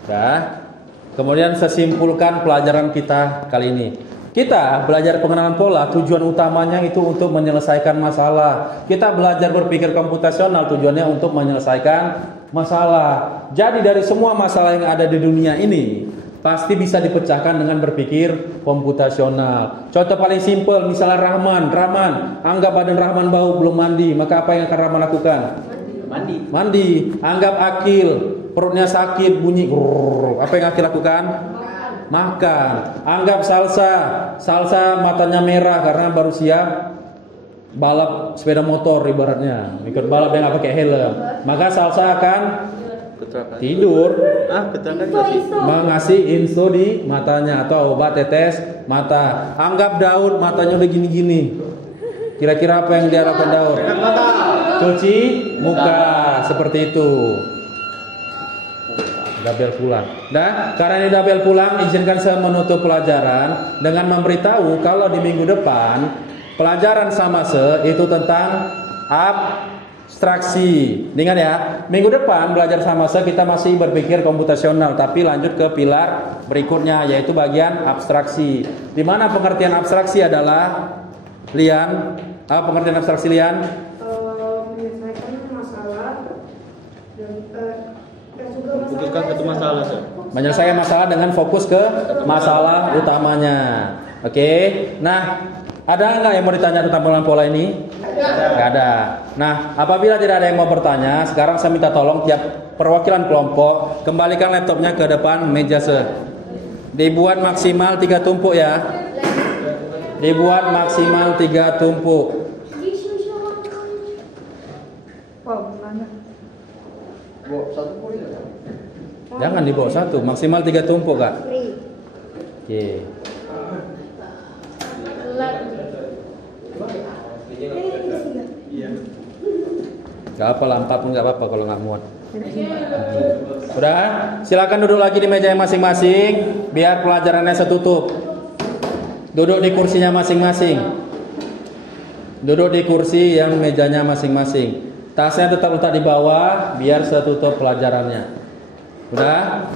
dah. Kemudian saya simpulkan pelajaran kita kali ini. Kita belajar pengenalan pola, tujuan utamanya itu untuk menyelesaikan masalah. Kita belajar berpikir komputasional, tujuannya untuk menyelesaikan masalah. Jadi dari semua masalah yang ada di dunia ini, pasti bisa dipecahkan dengan berpikir komputasional. Contoh paling simpel, misalnya Rahman, anggap badan Rahman bau belum mandi, maka apa yang akan Rahman lakukan? Mandi. Anggap Akil, perutnya sakit, bunyi grrr. Apa yang Akil lakukan? Makan. Anggap Salsa matanya merah karena baru siap balap sepeda motor ibaratnya, ikut balap yang nggak pakai helm. Maka Salsa akan tidur, mengasih info di matanya atau obat tetes mata. Anggap Daud matanya udah gini-gini. Kira-kira apa yang dia lakukan Daud? Cuci muka, seperti itu. Udah bel pulang. Nah, karena ini udah bel pulang, izinkan saya menutup pelajaran dengan memberitahu kalau di minggu depan pelajaran sama itu tentang abstraksi. Ingat ya, minggu depan belajar sama kita masih berpikir komputasional, tapi lanjut ke pilar berikutnya yaitu bagian abstraksi. Di mana pengertian abstraksi adalah Lian? Apa pengertian abstraksi Lian? Menyelesaikan masalah dan juga Putuskan satu masalah, Sir. Menyelesaikan masalah dengan fokus ke masalah utamanya. Oke. Nah, ada nggak yang mau ditanya tentang pengenalan pola ini? Nggak ada. Nah, apabila tidak ada yang mau bertanya, sekarang saya minta tolong tiap perwakilan kelompok kembalikan laptopnya ke depan meja Dibuat maksimal 3 tumpuk ya. Dibuat maksimal 3 tumpuk. Jangan dibawa satu, maksimal 3 tumpuk kak. Oke. Gak apa lah, 4 pun gak apa-apa kalau nggak muat. Udah, silakan duduk lagi di meja masing-masing, biar pelajarannya setutup. Duduk di kursinya masing-masing. Duduk di kursi yang mejanya masing-masing. Tasnya tetap letak di bawah, biar setutup pelajarannya. Udah?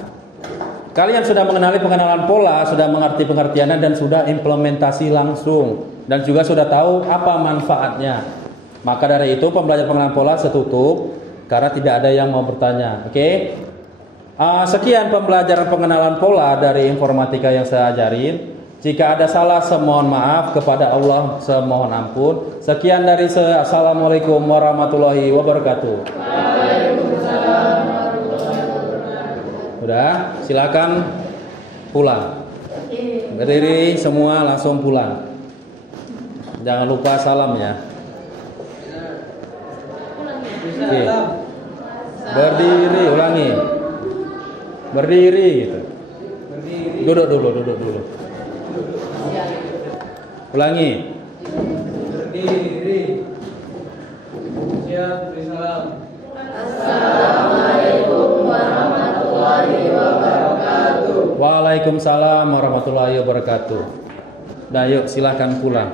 kalian sudah mengenali pengenalan pola, sudah mengerti pengertiannya dan sudah implementasi langsung dan juga sudah tahu apa manfaatnya. Maka dari itu pembelajaran pengenalan pola setutup karena tidak ada yang mau bertanya. Oke? Sekian pembelajaran pengenalan pola dari informatika yang saya ajarin. Jika ada salah, semohon maaf, kepada Allah semohon ampun. Sekian dari saya. Assalamualaikum warahmatullahi wabarakatuh. Udah, silakan pulang. Berdiri semua, langsung pulang. Jangan lupa salam ya. Oke. Berdiri, ulangi. Berdiri gitu. Duduk dulu. Ulangi. Berdiri. Siap, beri salam. Waalaikumsalam warahmatullahi wabarakatuh. Nah, yuk silakan pulang.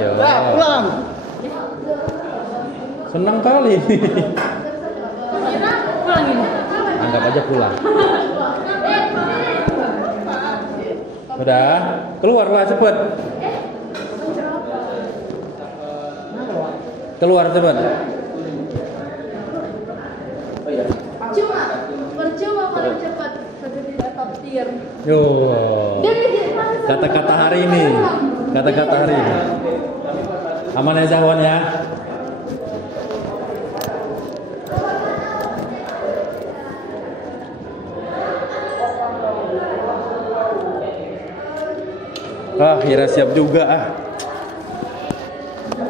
Yuk. Pulang. Senang kali. Anggap aja pulang. Udah, keluarlah cepet. Keluar cepet. Percuma kalau cepat tidak top tier. Yo. Kata-kata hari ini. Kata-kata hari ini. Aman ya Zahwan ya. Akhirnya siap juga ah.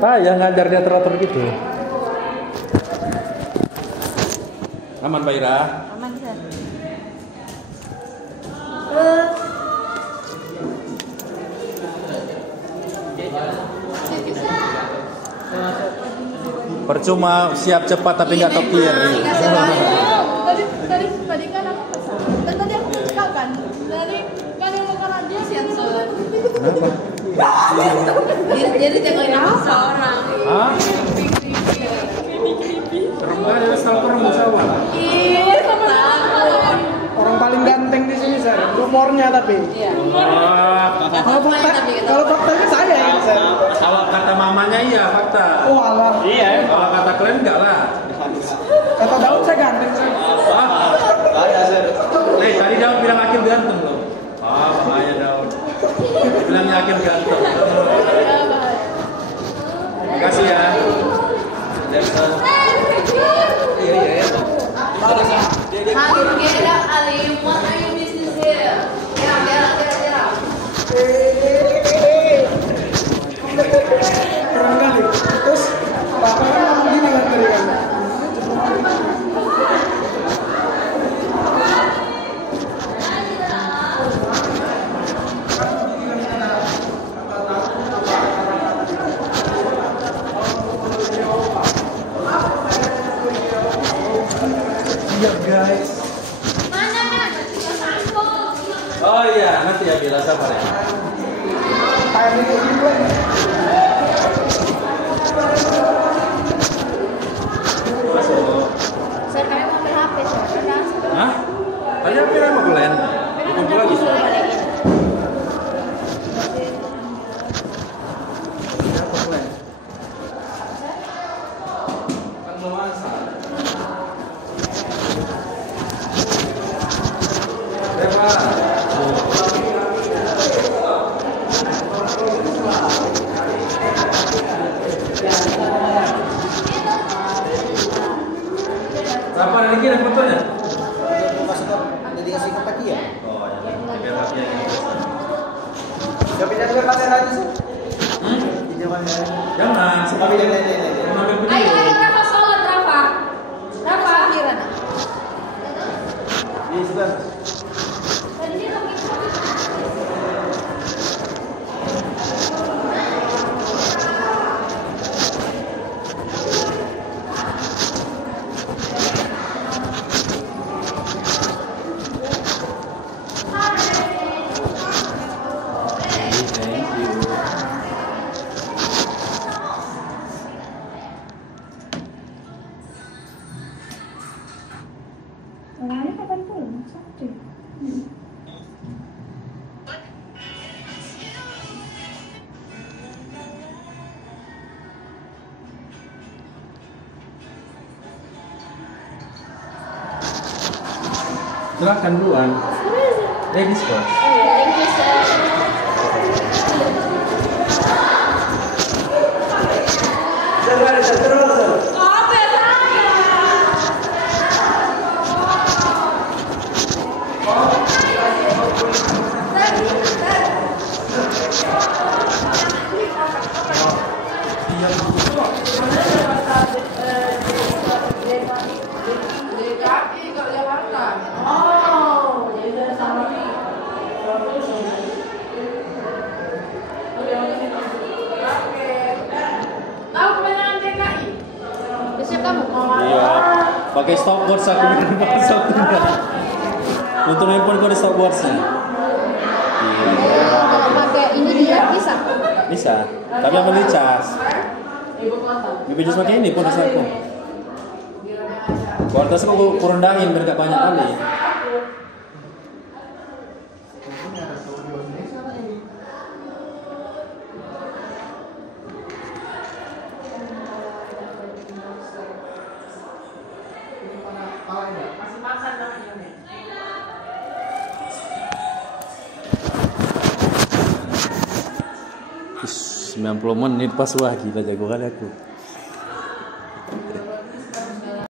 Payah ngajar dia teratur gitu. Aman Pak Ira? Aman Sir. Percuma siap cepat tapi nggak top tier. Tadi kan aku pesan. Dan tadi aku cakap kan. Dari kan yang mau kalah dia sensor. Kenapa? Jadi jangan apa orang. Hah? Serem banget ada stalker musawa. Iya, sama Orang paling ganteng di sini, Sir. Rumornya tapi. Iya. Kalau faktanya saya yang Sir. Kalau kata mamanya iya fakta. Oh alah. Iya. Kalau kata kalian enggak lah. Kata Daud saya ganteng, Sir. Tadi Daud bilang Akil ganteng loh. Bahaya Daud. Bilangnya Akil ganteng. Terima kasih ya. Get up, Ali. What are your business here? Get up. Keren kali. Terus Bapak kan ngomong gini kan tadi kan. Siap guys. Oh iya, nanti ya Bila sabar ya. Kayak ini juga. Masuk. Saya kayak mau ambil HP Sir. Hah? Tadi apa yang mau kalian? Dikumpul lagi sih. Berapa ada lagi ada fotonya? Jadi kasih ke Pak Kia. Oh ya, biar hatinya gitu. Gak pindah ke kamera aja sih. Jangan, Tapi ini. mengambil video. Ayo Rafa sholat Rafa. Rafa. Ini sudah. Orangnya kapan pulang? Silakan duluan. Ladies first. Thank you, sir. Bisa kamu? Iya. Pakai stopwatch aku masuk. Untuk handphone kau ada stopwatchnya. Iya. Kalau pakai ini dia bisa. Bisa. Tapi ambil dicas. Bisa pakai ini pun bisa aku. Kualitas aku kurangin biar gak banyak kali. Is, 90 menit pas wah gila jago kali aku.